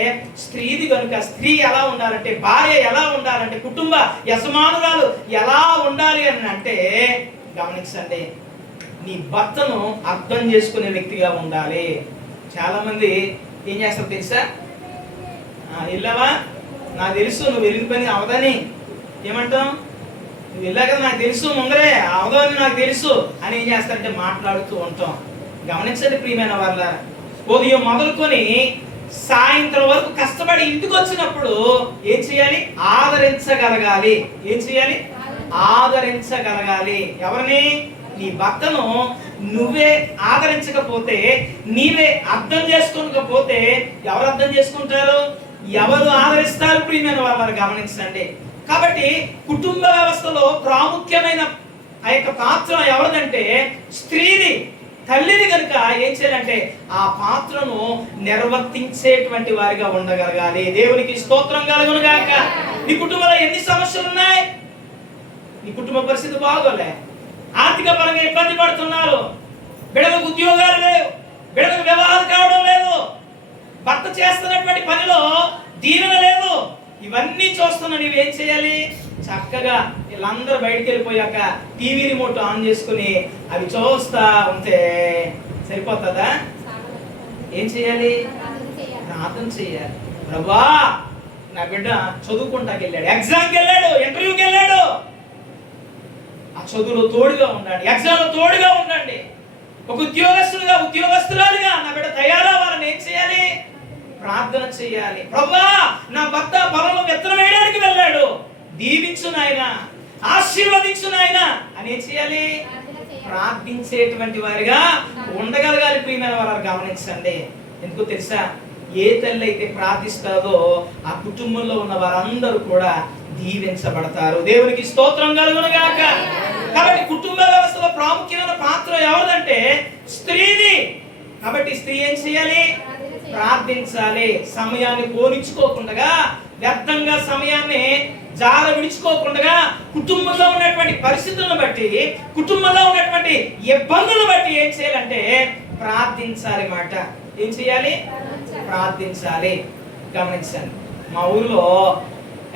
స్త్రీది కనుక స్త్రీ ఎలా ఉండాలంటే, భార్య ఎలా ఉండాలంటే, కుటుంబ యజమానురాలు ఎలా ఉండాలి అని అంటే గమనించండి, నీ భర్తను అర్థం చేసుకునే వ్యక్తిగా ఉండాలి. చాలా మంది ఏం చేస్తారు తెలుసా? వెళ్ళావా, నాకు తెలుసు నువ్వు వెళ్ళిన పని అవదని ఏమంటాం? నువ్వు వెళ్ళాక నాకు తెలుసు, ముందరే అవదని నాకు తెలుసు అని ఏం చేస్తారంటే మాట్లాడుతూ ఉంటాం. గమనించండి ప్రియమైన వాళ్ళ, ఉదయం మొదలుకొని సాయంత్రం వరకు కష్టపడి ఇంటికి వచ్చినప్పుడు ఏం చేయాలి? ఆదరించగలగాలి. ఏం చేయాలి? ఆదరించగలగాలి. ఎవరిని? నీ భర్తను నువ్వే ఆదరించకపోతే, నీవే అర్థం చేసుకోకపోతే ఎవరు అర్థం చేసుకుంటారు? ఎవరు ఆదరిస్తారు? ప్రియమైన వారు గమనించండి. కాబట్టి కుటుంబ వ్యవస్థలో ప్రాముఖ్యమైన ఆ యొక్క పాత్ర ఎవరిదంటే స్త్రీది, తల్లిది. కనుక ఏం చేయాలంటే ఆ పాత్రను నిర్వర్తించేటువంటి వారిగా ఉండగలగాలి. దేవునికి స్తోత్రం కలుగును గాక. నీ కుటుంబంలో ఎన్ని సమస్యలు ఉన్నాయి? నీ కుటుంబ పరిస్థితి బాగోలే, ఆర్థిక పరంగా ఇబ్బంది పడుతున్నారు, బిడ్డలకు ఉద్యోగాలు లేవు, బిడ్డలకు వివాహాలు కావడం లేదు, భర్త చేస్తున్నటువంటి పనిలో దీవెన లేదు, ఇవన్నీ చూస్తున్నా నీవేం చేయాలి? చక్కగా వీళ్ళందరూ బయటికి వెళ్ళిపోయాక టీవీ రిమోట్ ఆన్ చేసుకుని అవి చూస్తా ఉంటే సరిపోతుందా? ఏం చేయాలి? ప్రార్థన చేయాలి. ప్రభువా, నా బిడ్డ చదువుకుంటాకి వెళ్ళాడు, ఎగ్జామ్కి వెళ్ళాడు, ఇంటర్వ్యూకి వెళ్ళాడు, ఆ చదువులో తోడుగా ఉండండి, ఎగ్జామ్లో తోడుగా ఉండండి. ఒక ఉద్యోగస్తురాలుగా నా బిడ్డ తయారవ్వాలని ఏం చేయాలి? ప్రార్థన చేయాలి. ప్రభువా, నా భర్త పొలంలో విత్తనం వేయడానికి వెళ్ళాడు, దీవించు నాయన, ఆశీర్వదించు నాయన అని ఏం చేయాలి? ప్రార్థించేటువంటి వారిగా ఉండగలగాలి. ప్రియమైన వారు గమనించండి. ఎందుకు తెలుసా? ఏ తల్లి అయితే ప్రార్థిస్తారో ఆ కుటుంబంలో ఉన్న వారందరూ కూడా దీవించబడతారు. దేవునికి స్తోత్రం కలుగును గాక. కాబట్టి కుటుంబ వ్యవస్థలో ప్రాముఖ్యమైన పాత్ర ఎవరిదంటే స్త్రీది. కాబట్టి స్త్రీ ఏం చేయాలి? ప్రార్థించాలి. సమయాన్ని పోనించుకోకుండా, వ్యర్థంగా సమయాన్ని జార విడుచుకోకుండా, కుటుంబంలో ఉన్నటువంటి పరిస్థితులను బట్టి, కుటుంబంలో ఉన్నటువంటి ఇబ్బందులను బట్టి ఏం చేయాలంటే ప్రార్థించాలి మాట. ఏం చేయాలి? ప్రార్థించాలి. గమనించండి. మా ఊరిలో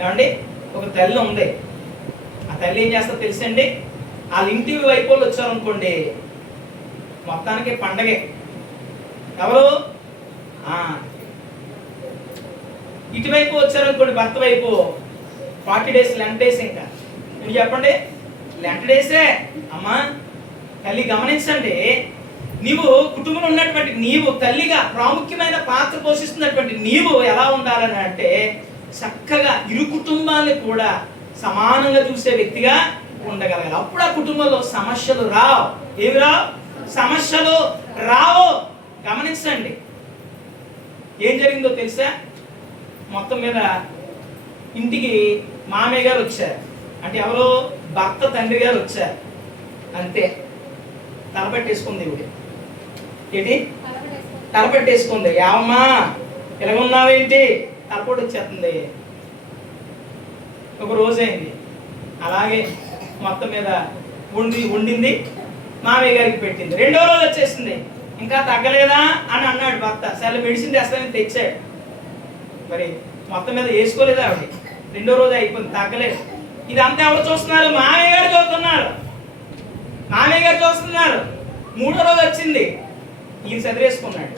ఏమండి ఒక తల్లి ఉంది. ఆ తల్లి ఏం చేస్తా తెలుసండి? వాళ్ళ ఇంటి వైపు వాళ్ళు వచ్చారనుకోండి, మొత్తానికి పండగే. ఎవరు? ఇటువైపు వచ్చారనుకోండి, భర్త వైపు 40 days లెంట్ డేస్. ఇంకా మీరు చెప్పండి, లెంట్ డేసే. అమ్మా తల్లి గమనించండి, నీవు కుటుంబంలో ఉన్నటువంటి నీవు తల్లిగా ప్రాముఖ్యమైన పాత్ర పోషిస్తున్నటువంటి నీవు ఎలా ఉండాలని అంటే చక్కగా ఇరు కుటుంబాన్ని కూడా సమానంగా చూసే వ్యక్తిగా ఉండగలగాలి. అప్పుడు ఆ కుటుంబంలో సమస్యలు రావు. ఏమి రావు? సమస్యలు రావు. గమనించండి, ఏం జరిగిందో తెలుసా? మొత్తం మీద ఇంటికి మామయ్య గారు వచ్చారు. అంటే ఎవరు? భర్త తండ్రి గారు వచ్చారు. అంతే, తలపెట్టేసుకుంది. ఇవి ఏంటి? తలపెట్టేసుకుంది. ఏమమ్మా ఇలాగున్నావేంటి? తలపోటు వచ్చేస్తుంది. ఒక రోజైంది అలాగే మొత్తం మీద వండింది, మామయ్య గారికి పెట్టింది. 2వ రోజు వచ్చేసింది, ఇంకా తగ్గలేదా అని అన్నాడు భర్త. సరే మెడిసిన్ తెస్తానని తెచ్చాడు. మరి మొత్తం మీద వేసుకోలేదు ఆవిడ. 2వ రోజు అయిపోయింది, తగ్గలేదు. ఇదంతా ఎవరు చూస్తున్నారు? మామయ్య గారు చూస్తున్నారు. మామయ్య గారు చూస్తున్నారు. 3వ రోజు వచ్చింది, ఈయన చదివేసుకున్నాడు.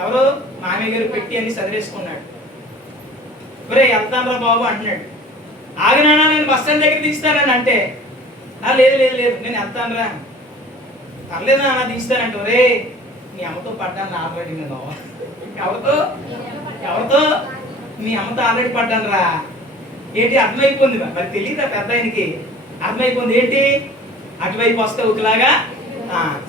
ఎవరు? మామయ్య గారు పెట్టి అని చదివేసుకున్నాడు. ఒరే వెళ్తాను రా బాబు అంటున్నాడు. ఆగినానా, నేను బస్ స్టాండ్ దగ్గర దించుతానని అంటే, లేదు లేదు లేదు నేను వెళ్తాను రా. పర్లేదు అన్న దించుతానంటే, ఒరే మీ అమ్మతో పడ్డాను ఆల్రెడీ నేను. ఎవరితో? మీ అమ్మతో ఆల్రెడీ పడ్డాను రా. ఏంటి? అర్థమైపోయింది. మరి తెలియదా పెద్ద ఆయనకి? అర్థమైపోయింది. ఏంటి? అటువైపు వస్తే ఒకలాగా.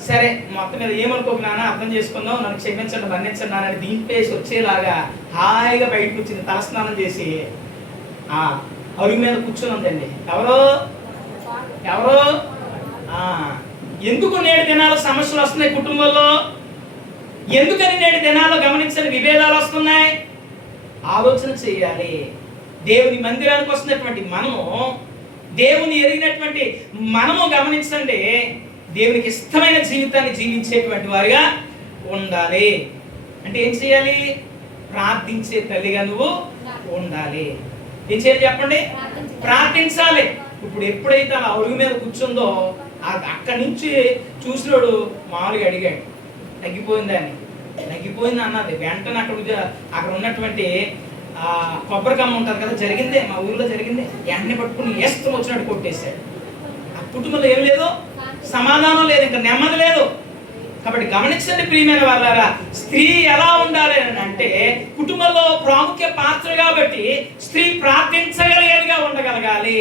సరే మొత్తం మీద ఏమనుకోకు నాన్న, అర్థం చేసుకుందాం, నన్ను క్షమించండి, మన్నించండి నాన్న అని దింపేసి వచ్చేలాగా హాయిగా బయటకు వచ్చింది. తలస్నానం చేసి అరుగు మీద కూర్చొని ఉందండి. ఎవరు? ఎందుకు నేటి దినాల్లో సమస్యలు వస్తున్నాయి కుటుంబంలో? ఎందుకని నేటి దినాల్లో గమనించని విభేదాలు వస్తున్నాయి? ఆలోచన చేయాలి. దేవుని మందిరానికి వస్తున్నటువంటి మనము, దేవుని ఎరిగినటువంటి మనము గమనించండి, దేవునికి ఇష్టమైన జీవితాన్ని జీవించేటువంటి వారిగా ఉండాలి. అంటే ఏం చేయాలి? ప్రార్థించే తల్లిగా నువ్వు ఉండాలి. ఏం చేయాలి చెప్పండి? ప్రార్థించాలి. ఇప్పుడు ఎప్పుడైతే అలా అరుగు మీద కూర్చుందో అక్కడి నుంచి చూసినోడు మామూలుగా అడిగాడు, తగ్గిపోయిందా అని. తగ్గిపోయింది అన్నది. వెంటనే అక్కడ ఉన్నటువంటి కొబ్బరికమ్మ ఉంటుంది కదా, జరిగిందే మా ఊరిలో జరిగింది. వెంటనే పట్టుకుని ఇష్టం వచ్చినట్టు కొట్టేశాడు. ఆ కుటుంబంలో ఏం లేదు, సమాధానం లేదు, ఇంకా నెమ్మది లేదు. కాబట్టి గమనించండి ప్రియమైన వాళ్ళారా, స్త్రీ ఎలా ఉండాలి అని అంటే కుటుంబంలో ప్రాముఖ్య పాత్ర కాబట్టి స్త్రీ ప్రార్థించగలిగేదిగా ఉండగలగాలి.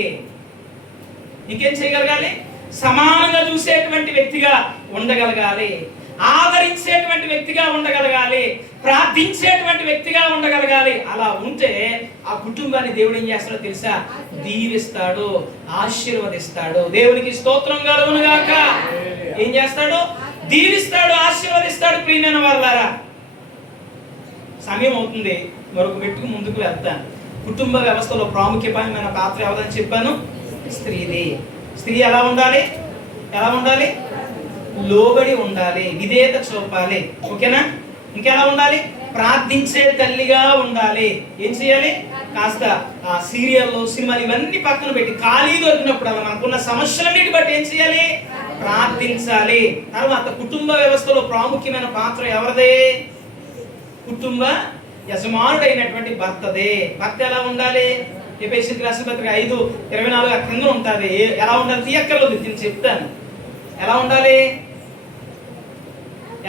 ఇంకేం చేయగలగాలి? సమానంగా చూసేటువంటి వ్యక్తిగా ఉండగలగాలి, ఆదరించేటువంటి వ్యక్తిగా ఉండగలగాలి, ప్రార్థించేటువంటి వ్యక్తిగా ఉండగలగాలి. అలా ఉంటే ఆ కుటుంబాన్ని దేవుడు ఏం చేస్తాడో తెలుసా? దీవిస్తాడు, ఆశీర్వదిస్తాడు. దేవునికి స్తోత్రం కలుగును గాక. ఏం చేస్తాడు? దీవిస్తాడు, ఆశీర్వదిస్తాడు. ప్రియమైన వాళ్ళారా, సమయం అవుతుంది, మరొక వ్యక్తికి ముందుకు వెళ్తాను. కుటుంబ వ్యవస్థలో ప్రాముఖ్యమైన పాత్ర ఎవరని చెప్పాను? స్త్రీది. స్త్రీ ఎలా ఉండాలి? ఎలా ఉండాలి? లోబడి ఉండాలి, విధేయత చూపాలి. ఓకేనా? ఇంకెలా ఉండాలి? ప్రార్థించే తల్లిగా ఉండాలి. ఏం చేయాలి? కాస్త ఆ సీరియల్లో, సినిమాలు ఇవన్నీ పక్కన పెట్టి ఖాళీ దొరికినప్పుడు అలా మనకున్న సమస్యలన్నిటి బట్టి ఏం చేయాలి? ప్రార్థించాలి. తర్వాత కుటుంబ వ్యవస్థలో ప్రాముఖ్యమైన పాత్ర ఎవరిదే? కుటుంబ యజమానుడైనటువంటి భర్తదే. భర్త ఎలా ఉండాలి? ఎఫెసీయులకు రాసిన పత్రిక 5:24 కింద ఉంటుంది. ఎలా ఉండాలి? తీయక్కర్లేదు, నేను చెప్తాను. ఎలా ఉండాలి?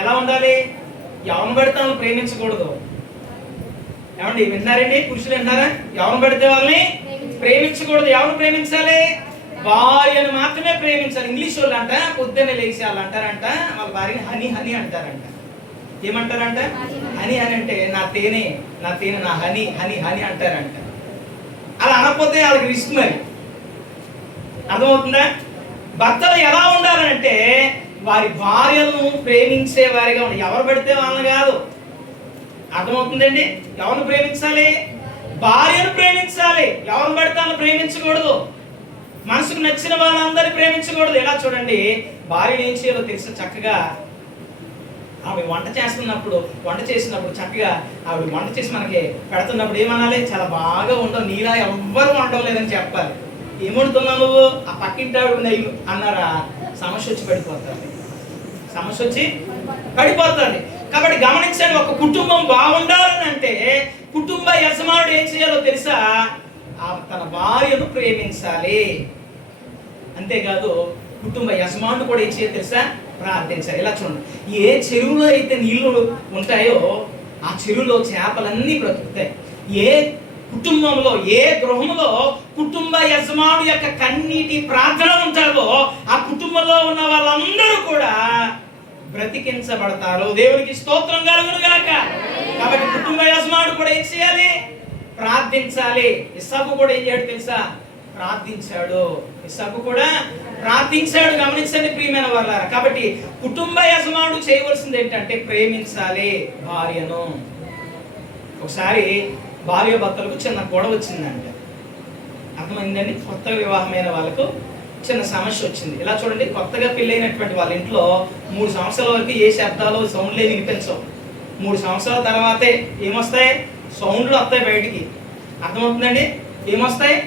ఎలా ఉండాలి? ఎవరిని పడితే వాళ్ళని ప్రేమించకూడదు. ఏమండి, విన్నారండి? పురుషులు విన్నారా? ఎవరిని పడితే వాళ్ళని ప్రేమించకూడదు. ఎవరిని ప్రేమించాలి? భార్యను మాత్రమే ప్రేమించాలి. ఇంగ్లీష్ వాళ్ళు అంట పొద్దున్నే లేచి వాళ్ళు అంటారంట వాళ్ళ భార్యని హనీ హనీ అంటారంట. ఏమంటారంట? హనీ అని అంటే నా తేనె, నా తేనె, నా హనీ, హనీ హనీ అంటారంట. అలా అనకపోతే వాళ్ళకి రిస్క్. మరి అర్థమవుతుందా? భర్తలు ఎలా ఉండాలంటే వారి భార్యను ప్రేమించే వారిగా ఉండాలి. ఎవరు పడితే వాళ్ళని కాదు. అర్థమవుతుందండి? ఎవరిని ప్రేమించాలి? భార్యను ప్రేమించాలి. ఎవరిని పడితే వాళ్ళని ప్రేమించకూడదు. మనసుకు నచ్చిన వాళ్ళందరినీ ప్రేమించకూడదు. ఎలా చూడండి, భార్యను ఏం చేయాలో తెలుసు. చక్కగా ఆవిడ వంట చేసినప్పుడు చక్కగా ఆవిడ వంట చేసి మనకి పెడుతున్నప్పుడు ఏమనాలి? చాలా బాగా ఉండవు, నీలా ఎవ్వరు వండలేదని చెప్పాలి. ఏమంటున్నావు నువ్వు? ఆ పక్కింటి ఆవిడ అన్నారా, సమస్య వచ్చి పడిపోతుంది. సమస్య వచ్చి పడిపోతుంది. కాబట్టి గమనించండి, ఒక కుటుంబం బాగుండాలని అంటే కుటుంబ యజమానుడు ఏం చేయాలో తెలుసా? తన భార్యను ప్రేమించాలి. అంతేకాదు కుటుంబ యజమానుడు కూడా ఏం చేయాలి తెలుసా? ప్రార్థించాలి. ఇలా చూడండి, ఏ చెరువులో అయితే నీళ్లు ఉంటాయో ఆ చెరువులో చేపలన్నీ బ్రతుకుతాయి. ఏ కుటుంబంలో, ఏ గృహంలో కుటుంబ యజమానుడు యొక్క కన్నీటి ప్రార్థన ఉంటారో ఆ కుటుంబంలో ఉన్న వాళ్ళందరూ కూడా బ్రతికించబడతారు. దేవునికి స్తోత్రం కలుగును గాక. కాబట్టి కుటుంబ యజమానుడు కూడా ఏం చేయాలి? ప్రార్థించాలి. ఇస్సాకు కూడా ఏం చేయడు తెలుసా? ప్రార్థించాడు. ఇస్సాకు కూడా ప్రార్థించాడు. గమనించండి ప్రియమైన వాళ్ళారా. కాబట్టి కుటుంబ యజమానుడు చేయవలసింది ఏంటంటే ప్రేమించాలి భార్యను. ఒకసారి భార్య భర్తలకు చిన్న గొడవ వచ్చిందంట. అర్థమైందండి? కొత్త వివాహమైన వాళ్ళకు చిన్న సమస్య వచ్చింది. ఇలా చూడండి, కొత్తగా పెళ్ళైనటువంటి వాళ్ళ ఇంట్లో 3 సంవత్సరాల వరకు ఏ శబ్దాలు, సౌండ్లే వినిపించవు. 3 సంవత్సరాల తర్వాతే ఏమొస్తాయి? సౌండ్లు వస్తాయి బయటికి. అర్థమవుతుందండి? ఏమొస్తాయి?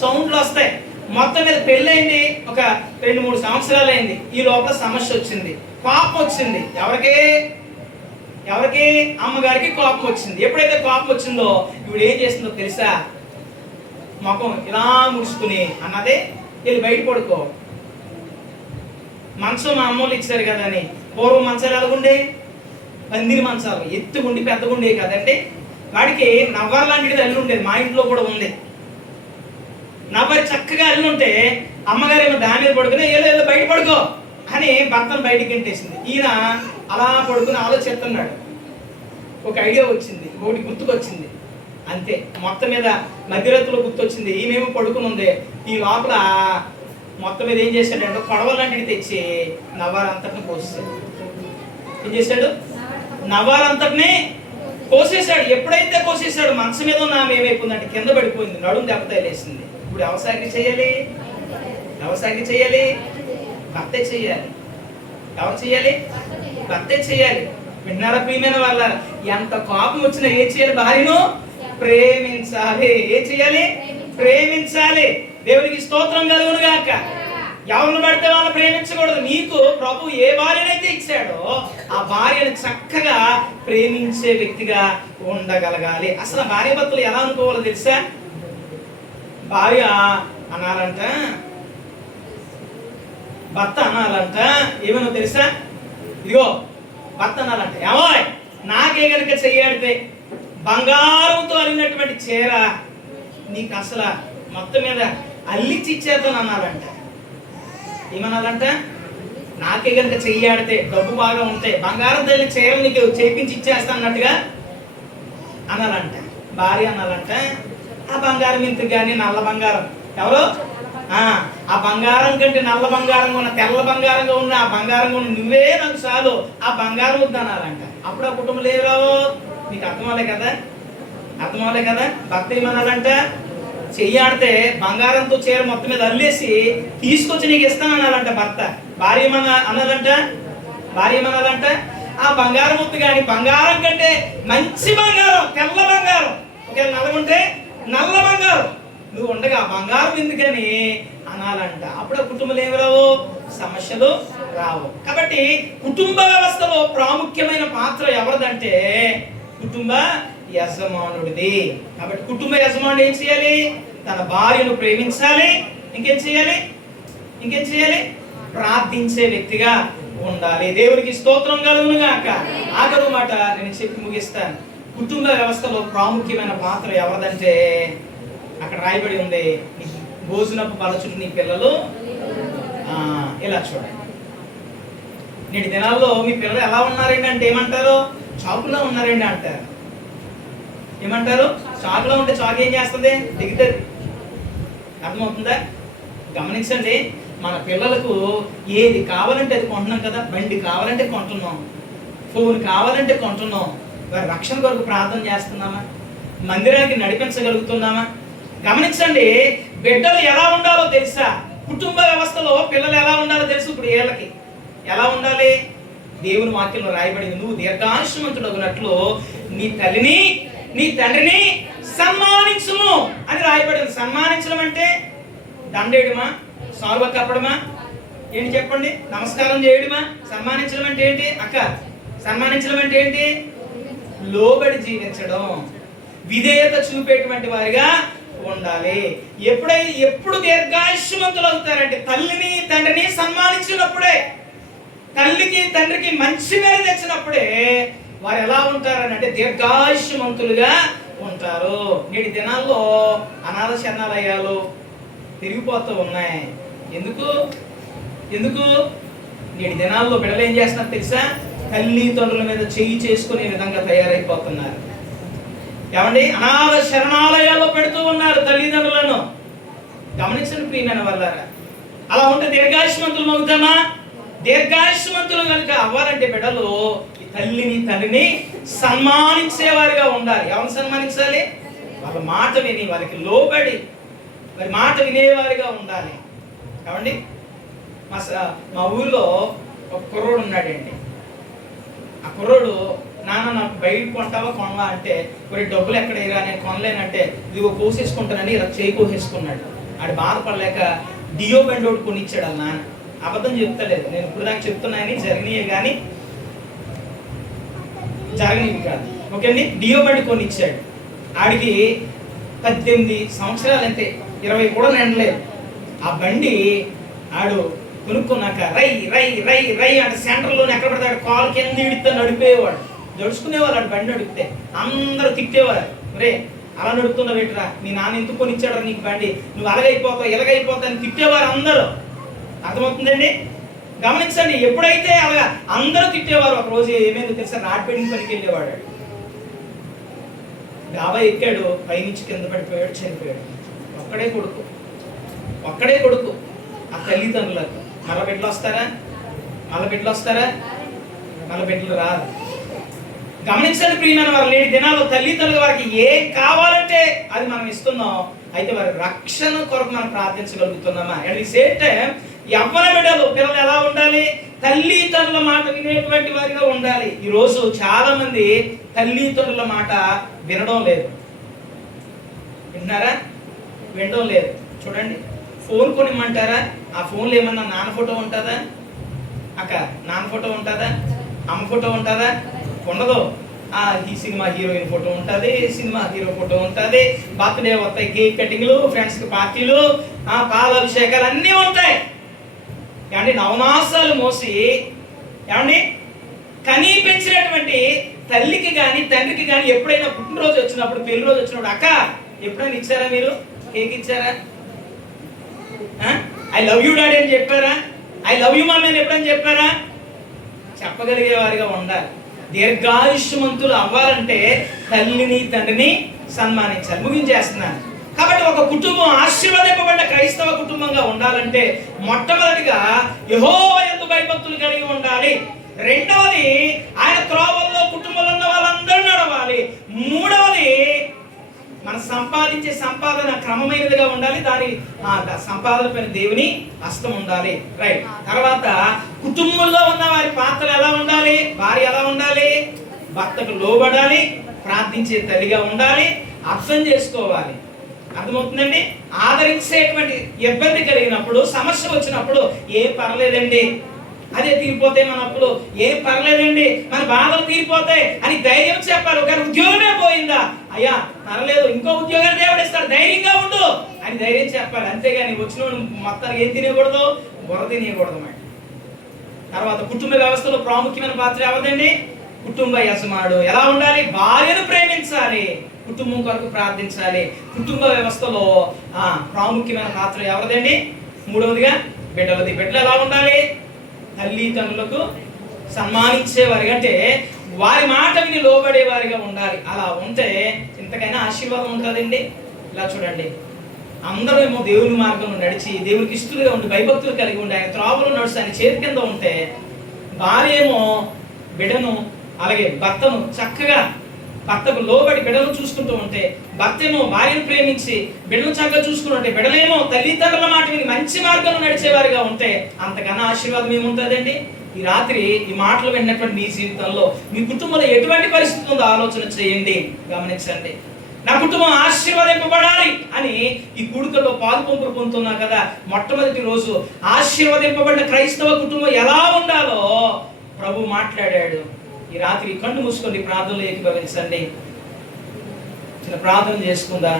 సౌండ్లు వస్తాయి. మొత్తం మీద పెళ్ళైంది ఒక 2-3 సంవత్సరాలు అయింది. ఈ లోపల సమస్య వచ్చింది, కోపం వచ్చింది. ఎవరికి? అమ్మగారికి కోపం వచ్చింది. ఎప్పుడైతే కోపం వచ్చిందో ఇప్పుడు ఏం చేస్తుందో తెలుసా? ముఖం ఇలా ముడుచుకుని అన్నదే, వెళ్ళి బయట పడుకో. మంచం మా అమ్మోళ్ళు ఇచ్చారు కదా అని. పూర్వం మంచాలు ఎలాగుండే? పందిరి మంచాలు, ఎత్తుగుండి పెద్దగుండే కదండి. వాడికి నవ్వారు లాంటిది అల్లు ఉండేది. మా ఇంట్లో కూడా ఉంది. నవ్వరి చక్కగా అల్లు ఉంటే అమ్మగారు ఏమో దాని మీద పడుకుని ఏదో బయట పడుకో అని భర్తను బయటికి గంటేసింది. ఈయన అలా పడుకుని ఆలోచిస్తున్నాడు. ఒక ఐడియా వచ్చింది, ఒకటి గుర్తుకొచ్చింది. అంతే, మొత్తం మీద మధ్యరాత్రిలో గుర్తొచ్చింది. ఈమెమో పడుకుని ఉంది. ఈ లోపల మొత్తం మీద ఏం చేశాడంటే కొడవలాంటివి తెచ్చి నవ్వారంతటిని కోసేసాడు. ఏం చేశాడు? నవ్వారంతటిని కోసేశాడు. ఎప్పుడైతే కోసేశాడు మంచం మీద ఉన్న ఆమె ఏమైపోయిందంటే కింద పడిపోయింది, నడుము దెబ్బతలేసింది. ఇప్పుడు ఎవసాగి చేయాలి? ఎవసాగి చేయాలి? భర్తే చేయాలి. ఎవరు చేయాలి? భర్తే చేయాలి. విన్నారా ప్రియమైన వాళ్ళ? ఎంత కోపం వచ్చినా ఏం చేయాలి? భార్యను ప్రేమించాలి. ఏం చేయాలి? ప్రేమించాలి. దేవునికి స్తోత్రం కలుగును గాక. ఎవరిని పడితే వాళ్ళని ప్రేమించకూడదు. నీకు ప్రభు ఏ భార్యనైతే ఇచ్చాడో ఆ భార్యను చక్కగా ప్రేమించే వ్యక్తిగా ఉండగలగాలి. అసలు భార్య భర్తలు ఎలా అనుకోవాలో తెలుసా? భార్య అనాలంట, భర్త అనాలంట ఏమనో తెలుసా? ఇదిగో భర్త అనాలంట, ఏమో నాకే కనుక చెయ్యాడితే బంగారంతో అల్లినటువంటి చీర నీకు అసలు మొత్తం మీద అల్లిచ్చి ఇచ్చేద్దాను అనాలంట. ఏమనాలంట? నాకే కనుక చెయ్యాడితే డబ్బు బాగా ఉంటే బంగారం తల్లి చీర నీకు చేపించి ఇచ్చేస్తా అన్నట్టుగా అనాలంట. భార్య అనాలంట, ఆ బంగారం ఇంతకు కానీ నల్ల బంగారం ఎవరు ఆ బంగారం కంటే నల్ల బంగారంగా ఉన్న తెల్ల బంగారంగా ఉన్న ఆ బంగారంగా ఉన్న నువ్వే నాకు చాలు, ఆ బంగారం వద్దు అనాలంట. అప్పుడు ఆ కుటుంబం లేరావు. మీకు అర్థమవలే కదా? అర్థమవలే కదా? భర్త ఏమనాలంట? చెయ్యాడితే బంగారంతో చీర మొత్తం మీద అల్లేసి తీసుకొచ్చి నీకు ఇస్తానన్నాలంట భర్త. భార్య అనాలంట, భార్య ఏమనాలంట? ఆ బంగారం వద్దు కానీ బంగారం కంటే మంచి బంగారం, తెల్ల బంగారం, ఒకవేళ నల్లగుంటే నల్ల బంగారం నువ్వు ఉండగా బంగారం ఎందుకని అనాలంట. అప్పుడు కుటుంబాలు ఏమి రావు, సమస్యలు రావు. కాబట్టి కుటుంబ వ్యవస్థలో ప్రాముఖ్యమైన పాత్ర ఎవరిదంటే కుటుంబ యజమానుడిది. కాబట్టి కుటుంబ యజమానుడు ఏం చేయాలి? తన భార్యను ప్రేమించాలి. ఇంకేం చేయాలి? ఇంకేం చేయాలి? ప్రార్థించే వ్యక్తిగా ఉండాలి. దేవునికి స్తోత్రం కలుగును గాక. ఆఖరు మాట నేను చెప్పి ముగిస్తాను. కుటుంబ వ్యవస్థలో ప్రాముఖ్యమైన పాత్ర ఎవరిదంటే అక్కడ రాయబడి ఉంది, భోజనపు పరచుడు నీ పిల్లలు. ఇలా చూడండి, నేటి దినాల్లో మీ పిల్లలు ఎలా ఉన్నారండి అంటే ఏమంటారు? చాకులా ఉన్నారండి అంటారు. ఏమంటారు? చాకులో ఉంటే చాకు ఏం చేస్తుంది? దిగుతుంది. అర్థమవుతుందా? గమనించండి, మన పిల్లలకు ఏది కావాలంటే అది కొంటున్నాం కదా. బండి కావాలంటే కొంటున్నాం, ఫోన్ కావాలంటే కొంటున్నాం. వారి రక్షణ కొరకు ప్రార్థన చేస్తున్నామా? మందిరానికి నడిపించగలుగుతున్నామా? గమనించండి, బిడ్డలు ఎలా ఉండాలో తెలుసా? కుటుంబ వ్యవస్థలో పిల్లలు ఎలా ఉండాలో తెలుసు. ఇప్పుడు వీళ్ళకి ఎలా ఉండాలి? దేవుని వాక్యంలో రాయబడింది, నువ్వు దీర్ఘాయుష్మంతుడగునట్లు నీ తల్లిని నీ తండ్రిని సన్మానించుము అని రాయబడింది. సన్మానించడం అంటే దండేయడమా, సాల్వ కప్పడమా ఏంటి చెప్పండి? నమస్కారం చేయడమా? సన్మానించడం అంటే ఏంటి అక్క? సన్మానించడం అంటే ఏంటి? లోబడి జీవించడం, విధేయత చూపేటువంటి వారిగా ఉండాలి. ఎప్పుడు దీర్ఘాయుష్మంతులు అవుతారంటే తల్లిని తండ్రిని సన్మానించినప్పుడే, తల్లికి తండ్రికి మంచి పేరు తెచ్చినప్పుడే వారు ఎలా ఉంటారని అంటే దీర్ఘాయుష్మంతులుగా ఉంటారు. నేటి దినాల్లో అనాథ శరణాలయాలు పెరిగిపోతూ ఉన్నాయి. ఎందుకు? నేటి దినాల్లో బిడ్డలు ఏం చేస్తున్నారు తెలుసా? తల్లిదండ్రుల మీద చేయి చేసుకునే విధంగా తయారైపోతున్నారు. ఏమండి? అనాథ శరణాలయాల్లో పెడుతూ ఉన్నారు తల్లిదండ్రులను. గమనించండి ప్రియమైన వాళ్ళారా. అలా ఉంటే దీర్ఘాయుష్మంతులు అవుతామా? దీర్ఘాయుష్మంతులు కనుక అవ్వాలంటే బిడ్డలు ఈ తల్లిని తండ్రిని సన్మానించేవారిగా ఉండాలి. ఎవరిని సన్మానించాలి? వాళ్ళ మాట విని, వాళ్ళకి లోబడి మరి మాట వినేవారిగా ఉండాలి. ఏమండి? మా ఊరిలో ఒక కుర్రోడు ఉన్నాడండి. ఆ కుర్రోడు, నాన్న నాకు బయట కొంటావా కొనవా అంటే, మరి డబ్బులు ఎక్కడ ఇరా, నేను కొనలేనంటే ఇదిగో కోసేసుకుంటానని ఇలా చేయి కోసేసుకున్నాడు. ఆడు బాధపడలేక డియో బండి ఒకటి కొనిచ్చాడు వాళ్ళ నాన్న. అబద్ధం చెప్తలేదు, నేను ఇప్పుడు దాకా చెప్తున్నాయని జరిగినవి కానీ జరగనివి కాదు. ఓకే అండి? డియో బండి కొనిచ్చాడు. ఆడికి 18 సంవత్సరాలు, అంతే 20 కూడా నిండలేదు. ఆ బండి ఆడు కొనుక్కున్నాక రై రై రై రై అంటే సెంటర్లోనే ఎక్కడ పడతాడు కాలు కింద ఇడితే నడిపేవాడు. నడుచుకునేవాళ్ళు. ఆడు బండి నడిపితే అందరూ తిట్టేవారు, రే అలా నడుపుతున్నావు ఏంట్రా, మీ నాన్న ఎందుకు కొనిచ్చాడు నీకు బండి, నువ్వు అలాగైపోతావు ఇలాగైపోతావు అని తిట్టేవారు అందరూ. అర్థమవుతుందండి? గమనించండి, ఎప్పుడైతే అలాగా అందరూ తిట్టేవారు, ఒక రోజు ఏమైందో తెలుసా? రాడ్ పెయింటింగ్ పనికి వెళ్ళేవాడు. డాబా ఎక్కాడు, పైనుంచి కింద పడిపోయాడు, చనిపోయాడు. ఒక్కడే కొడుకు. ఆ తల్లిదండ్రులకు మళ్ళీ బిడ్డలు వస్తారా? మళ్ళీ బిడ్డలు రారు. గమనించండి ప్రియమైన వారు, నేటి దినాల్లో తల్లిదండ్రుల వారికి ఏం కావాలంటే అది మనం ఇస్తున్నాం. అయితే వారి రక్షణ కొరకు మనం ప్రార్థించగలుగుతున్నామా? అట్ ది సేమ్ టైం యవ్వన పిల్లలు ఎలా ఉండాలి? తల్లిదండ్రుల మాట వినేటువంటి వారిగా ఉండాలి. ఈరోజు చాలా మంది తల్లిదండ్రుల మాట వినడం లేదు. వింటున్నారా? వినడం లేదు. చూడండి, ఫోన్ కొనిమ్మంటారా? ఆ ఫోన్లో ఏమన్నా నాన్న ఫోటో ఉంటుందా అక్క? నాన్న ఫోటో ఉంటుందా? అమ్మ ఫోటో ఉంటుందా? ఉండదు. ఈ సినిమా హీరోయిన్ ఫోటో ఉంటుంది, సినిమా హీరో ఫోటో ఉంటుంది, బర్త్డే వస్తాయి, కేక్ కటింగ్లు, ఫ్రెండ్స్కి పార్టీలు, పాలాభిషేకాలు అన్నీ ఉంటాయి. ఏమండి? నవమాసాలు మోసి ఏమండి కనీ పెంచినటువంటి తల్లికి కానీ తండ్రికి కానీ ఎప్పుడైనా పుట్టినరోజు వచ్చినప్పుడు, పెళ్లి రోజు వచ్చినప్పుడు, అక్క ఎప్పుడైనా ఇచ్చారా? మీరు కేక్ ఇచ్చారా? ఐ లవ్ యూ డాడీ అని చెప్పారా? ఐ లవ్ యూ మమ్మీ అని ఎప్పుడైనా చెప్పారా? చెప్పగలిగే వారిగా ఉండాలి. దీర్ఘాయుష్మంతులు అవ్వాలంటే తల్లిని తండ్రిని సన్మానించాలి. ముగించేస్తున్నాను. కాబట్టి ఒక కుటుంబం ఆశీర్వదింపబడ్డ క్రైస్తవ కుటుంబంగా ఉండాలంటే మొట్టమొదటిగా యెహోవా యందు భయభక్తులు కలిగి ఉండాలి. రెండవది ఆయన త్రోవల్లో కుటుంబంలో ఉన్న వాళ్ళందరూ నడవాలి. మూడవది మన సంపాదించే సంపాదన క్రమమైనదిగా ఉండాలి. దాని సంపాదన పైన దేవుని హస్తం ఉండాలి. రైట్. తర్వాత కుటుంబంలో ఉన్న వారి పాత్ర ఎలా ఉండాలి? భార్య ఎలా ఉండాలి? భర్తకు లోబడాలి, ప్రార్థించే తల్లిగా ఉండాలి, అర్థం చేసుకోవాలి. అర్థమవుతుందండి? ఆదరించేటువంటి ఇబ్బంది కలిగినప్పుడు, సమస్య వచ్చినప్పుడు ఏం పర్లేదండి, అదే తీరిపోతే మన అప్పులు, ఏం పర్లేదండి మన బాధలు తీరిపోతాయి అని ధైర్యం చెప్పాలి. కానీ ఉద్యోగమే పోయిందా, అయ్యా పర్లేదు ఇంకో ఉద్యోగాన్ని దేవుడు ఇస్తాడు, ధైర్యంగా ఉండు అని ధైర్యం చెప్పాలి. అంతేగాని వచ్చిన మొత్తానికి ఏం తినేయకూడదు, బుర్ర తినేయకూడదు. తర్వాత కుటుంబ వ్యవస్థలో ప్రాముఖ్యమైన పాత్ర ఎవరిదండి? కుటుంబ యజమానుడు ఎలా ఉండాలి? భార్యను ప్రేమించాలి, కుటుంబం కొరకు ప్రార్థించాలి. కుటుంబ వ్యవస్థలో ప్రాముఖ్యమైన పాత్ర ఎవరిదండి? మూడవదిగా బిడ్డలది. బిడ్డలు ఎలా ఉండాలి? తల్లిదండ్రులకు సన్మానించేవారిగా, అంటే వారి మాట విని లోబడే వారిగా ఉండాలి. అలా ఉంటే ఇంతకైనా ఆశీర్వాదం ఉంటుందండి. ఇలా చూడండి, అందరూ ఏమో దేవుని మార్గంలో నడిచి దేవునికి ఇష్టలుగా ఉండి భయభక్తులు కలిగి ఉండి ఆయన త్రోవలో నడిచి ఆయన చేతి కింద ఉంటే, భార్య ఏమో బిడ్డను అలాగే భర్తను చక్కగా భర్తకు లోబడి బిడ్డను చూసుకుంటూ ఉంటే, భర్త ఏమో భార్యను ప్రేమించి బిడ్డను చక్కగా చూసుకుని ఉంటే, బిడ్డలేమో తల్లిదండ్రుల మాట విని మంచి మార్గంలో నడిచేవారిగా ఉంటే అంతకన్నా ఆశీర్వాదం ఏముంటుందండి? ఈ రాత్రి ఈ మాటలు విన్నటువంటి మీ జీవితంలో మీ కుటుంబంలో ఎటువంటి పరిస్థితి ఉందో ఆలోచన చేయండి, గమనించండి. నా కుటుంబం ఆశీర్వదింపబడాలి అని ఈ కూడికల్లో పాల్పొంపులు పొందుతున్నా కదా. మొట్టమొదటి రోజు ఆశీర్వదింపబడిన క్రైస్తవ కుటుంబం ఎలా ఉండాలో ప్రభు మాట్లాడాడు. ఈ రాత్రి కళ్ళు మూసుకొని ప్రార్థనలో ఏకీభవించండి. చిన్న ప్రార్థన చేసుకుందా.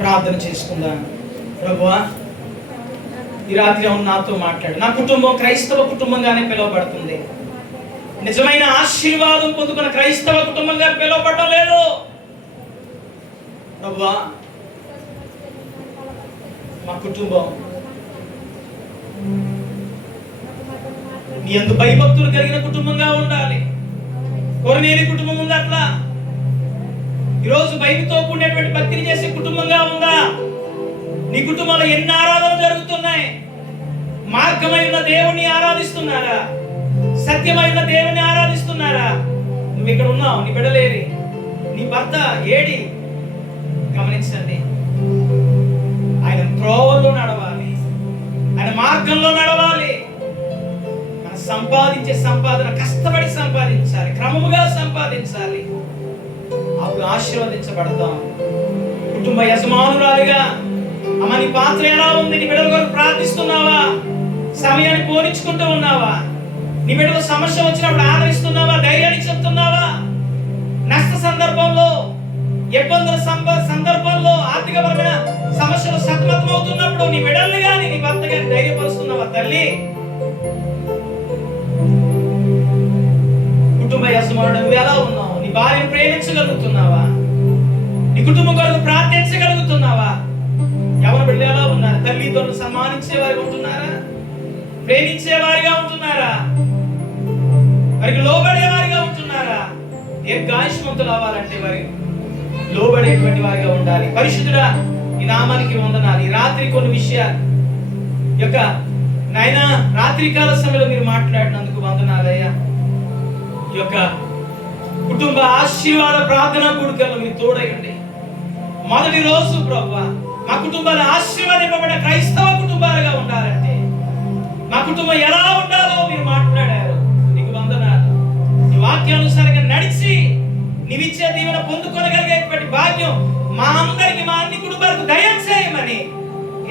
ప్రార్థన చేసుకుందా. ప్రభువా, ఈ రాత్రి అవును నాతో మాట్లాడు. నా కుటుంబం క్రైస్తవ కుటుంబంగానే పిలువబడుతుంది. నిజమైన ఆశీర్వాదం పొందుకున్న క్రైస్తవ కుటుంబంగా పిలువబడడం లేదు. ప్రభువా, మా కుటుంబం నీ యందు భయభక్తులు కలిగిన కుటుంబంగా ఉండాలి. కొరనేని కుటుంబం ఉంది అట్లా. ఈరోజు భయంతో కూడినటువంటి భక్తిని చేసే కుటుంబంగా ఉందా? నీ కుటుంబంలో ఎన్ని ఆరాధనలు జరుగుతున్నాయి? మార్గమైన దేవుణ్ణి ఆరాధిస్తున్నారా? సత్యమైన దేవుని ఆరాధిస్తున్నారా? నువ్వు ఇక్కడ ఉన్నావు, నీ బిడ్డలేరి, నీ భర్త ఏడి? గమనించండి. ఆయన త్రోవలో నడవాలి, ఆయన మార్గంలో నడవాలి. మనం సంపాదించే సంపాదన కష్టపడి సంపాదించాలి, క్రమముగా సంపాదించాలి. అప్పుడు ఆశీర్వదించబడతాం. కుటుంబ యజమానురాలిగా అమ్మ నీ పాత్ర ఎలా ఉంది? నీ బిడ్డల కొరకు ప్రార్థిస్తున్నావా? సమయాన్ని పోనించుకుంటూ ఉన్నావా? నీ బిడ్డల సమస్య వచ్చినప్పుడు ఆదరిస్తున్నావా? ధైర్యాన్ని చెప్తున్నావా? నష్ట సందర్భంలో, ఇబ్బందుల సందర్భంలో, ఆర్థికపరమైన సమస్యలు సతమతం అవుతున్నప్పుడు నీ బిడ్డల్ని కానీ నీ భర్త కానీ ధైర్యపరుస్తున్నావా? తల్లి, కుటుంబ యజమానుడు నువ్వు ఎలా ఉన్నావు? నీ భార్యను ప్రేమించగలుగుతున్నావా? నీ కుటుంబం కొరకు ప్రార్థించగలుగుతున్నావా? ఎవరి బిడ్డలు ఎలా ఉన్నారు? తల్లిదండ్రులు సన్మానించేవారిగా ఉంటున్నారా? ప్రేమించేవారిగా ఉంటున్నారా? వారికి లోబడేవారిగా ఉంటున్నారా? దీర్ఘాయుష్మంతులు అవ్వాలంటే వారి లోబడేటువంటి వారిగా ఉండాలి. పరిశుద్ధుడా, ఈ నామానికి వందనాలు. ఈ రాత్రి కొన్ని విషయాలు యొక్క నాయనా రాత్రికాల సమయంలో మీరు మాట్లాడినందుకు వందనాలయ్యా. ఈ యొక్క కుటుంబ ఆశీర్వాద ప్రార్థన కూడికల్లో మీరు తోడయండి. మొదటి రోజు ప్రభువా, మా కుటుంబాలు ఆశీర్వాదింపబడిన క్రైస్తవ కుటుంబాలుగా ఉండాలంటే మా కుటుంబం ఎలా ఉండాలో మీరు మాట్లాడారు. నీకు వందనాలు. నీ వాక్యానుసారంగా నడిచి నీవిచ్చే దీవెన పొందుకోగలిగేటువంటి భాగ్యం మా అందరికి, మా అన్ని కుటుంబాలకు దయచేయమని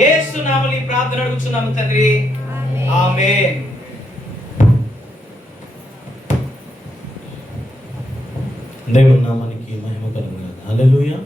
యేసు నామములో ఈ ప్రార్థన అడుగుచున్నాము తండ్రి. ఆమేన్. దేవుని నామానికి మహిమ కలుగును గాక. హల్లెలూయా.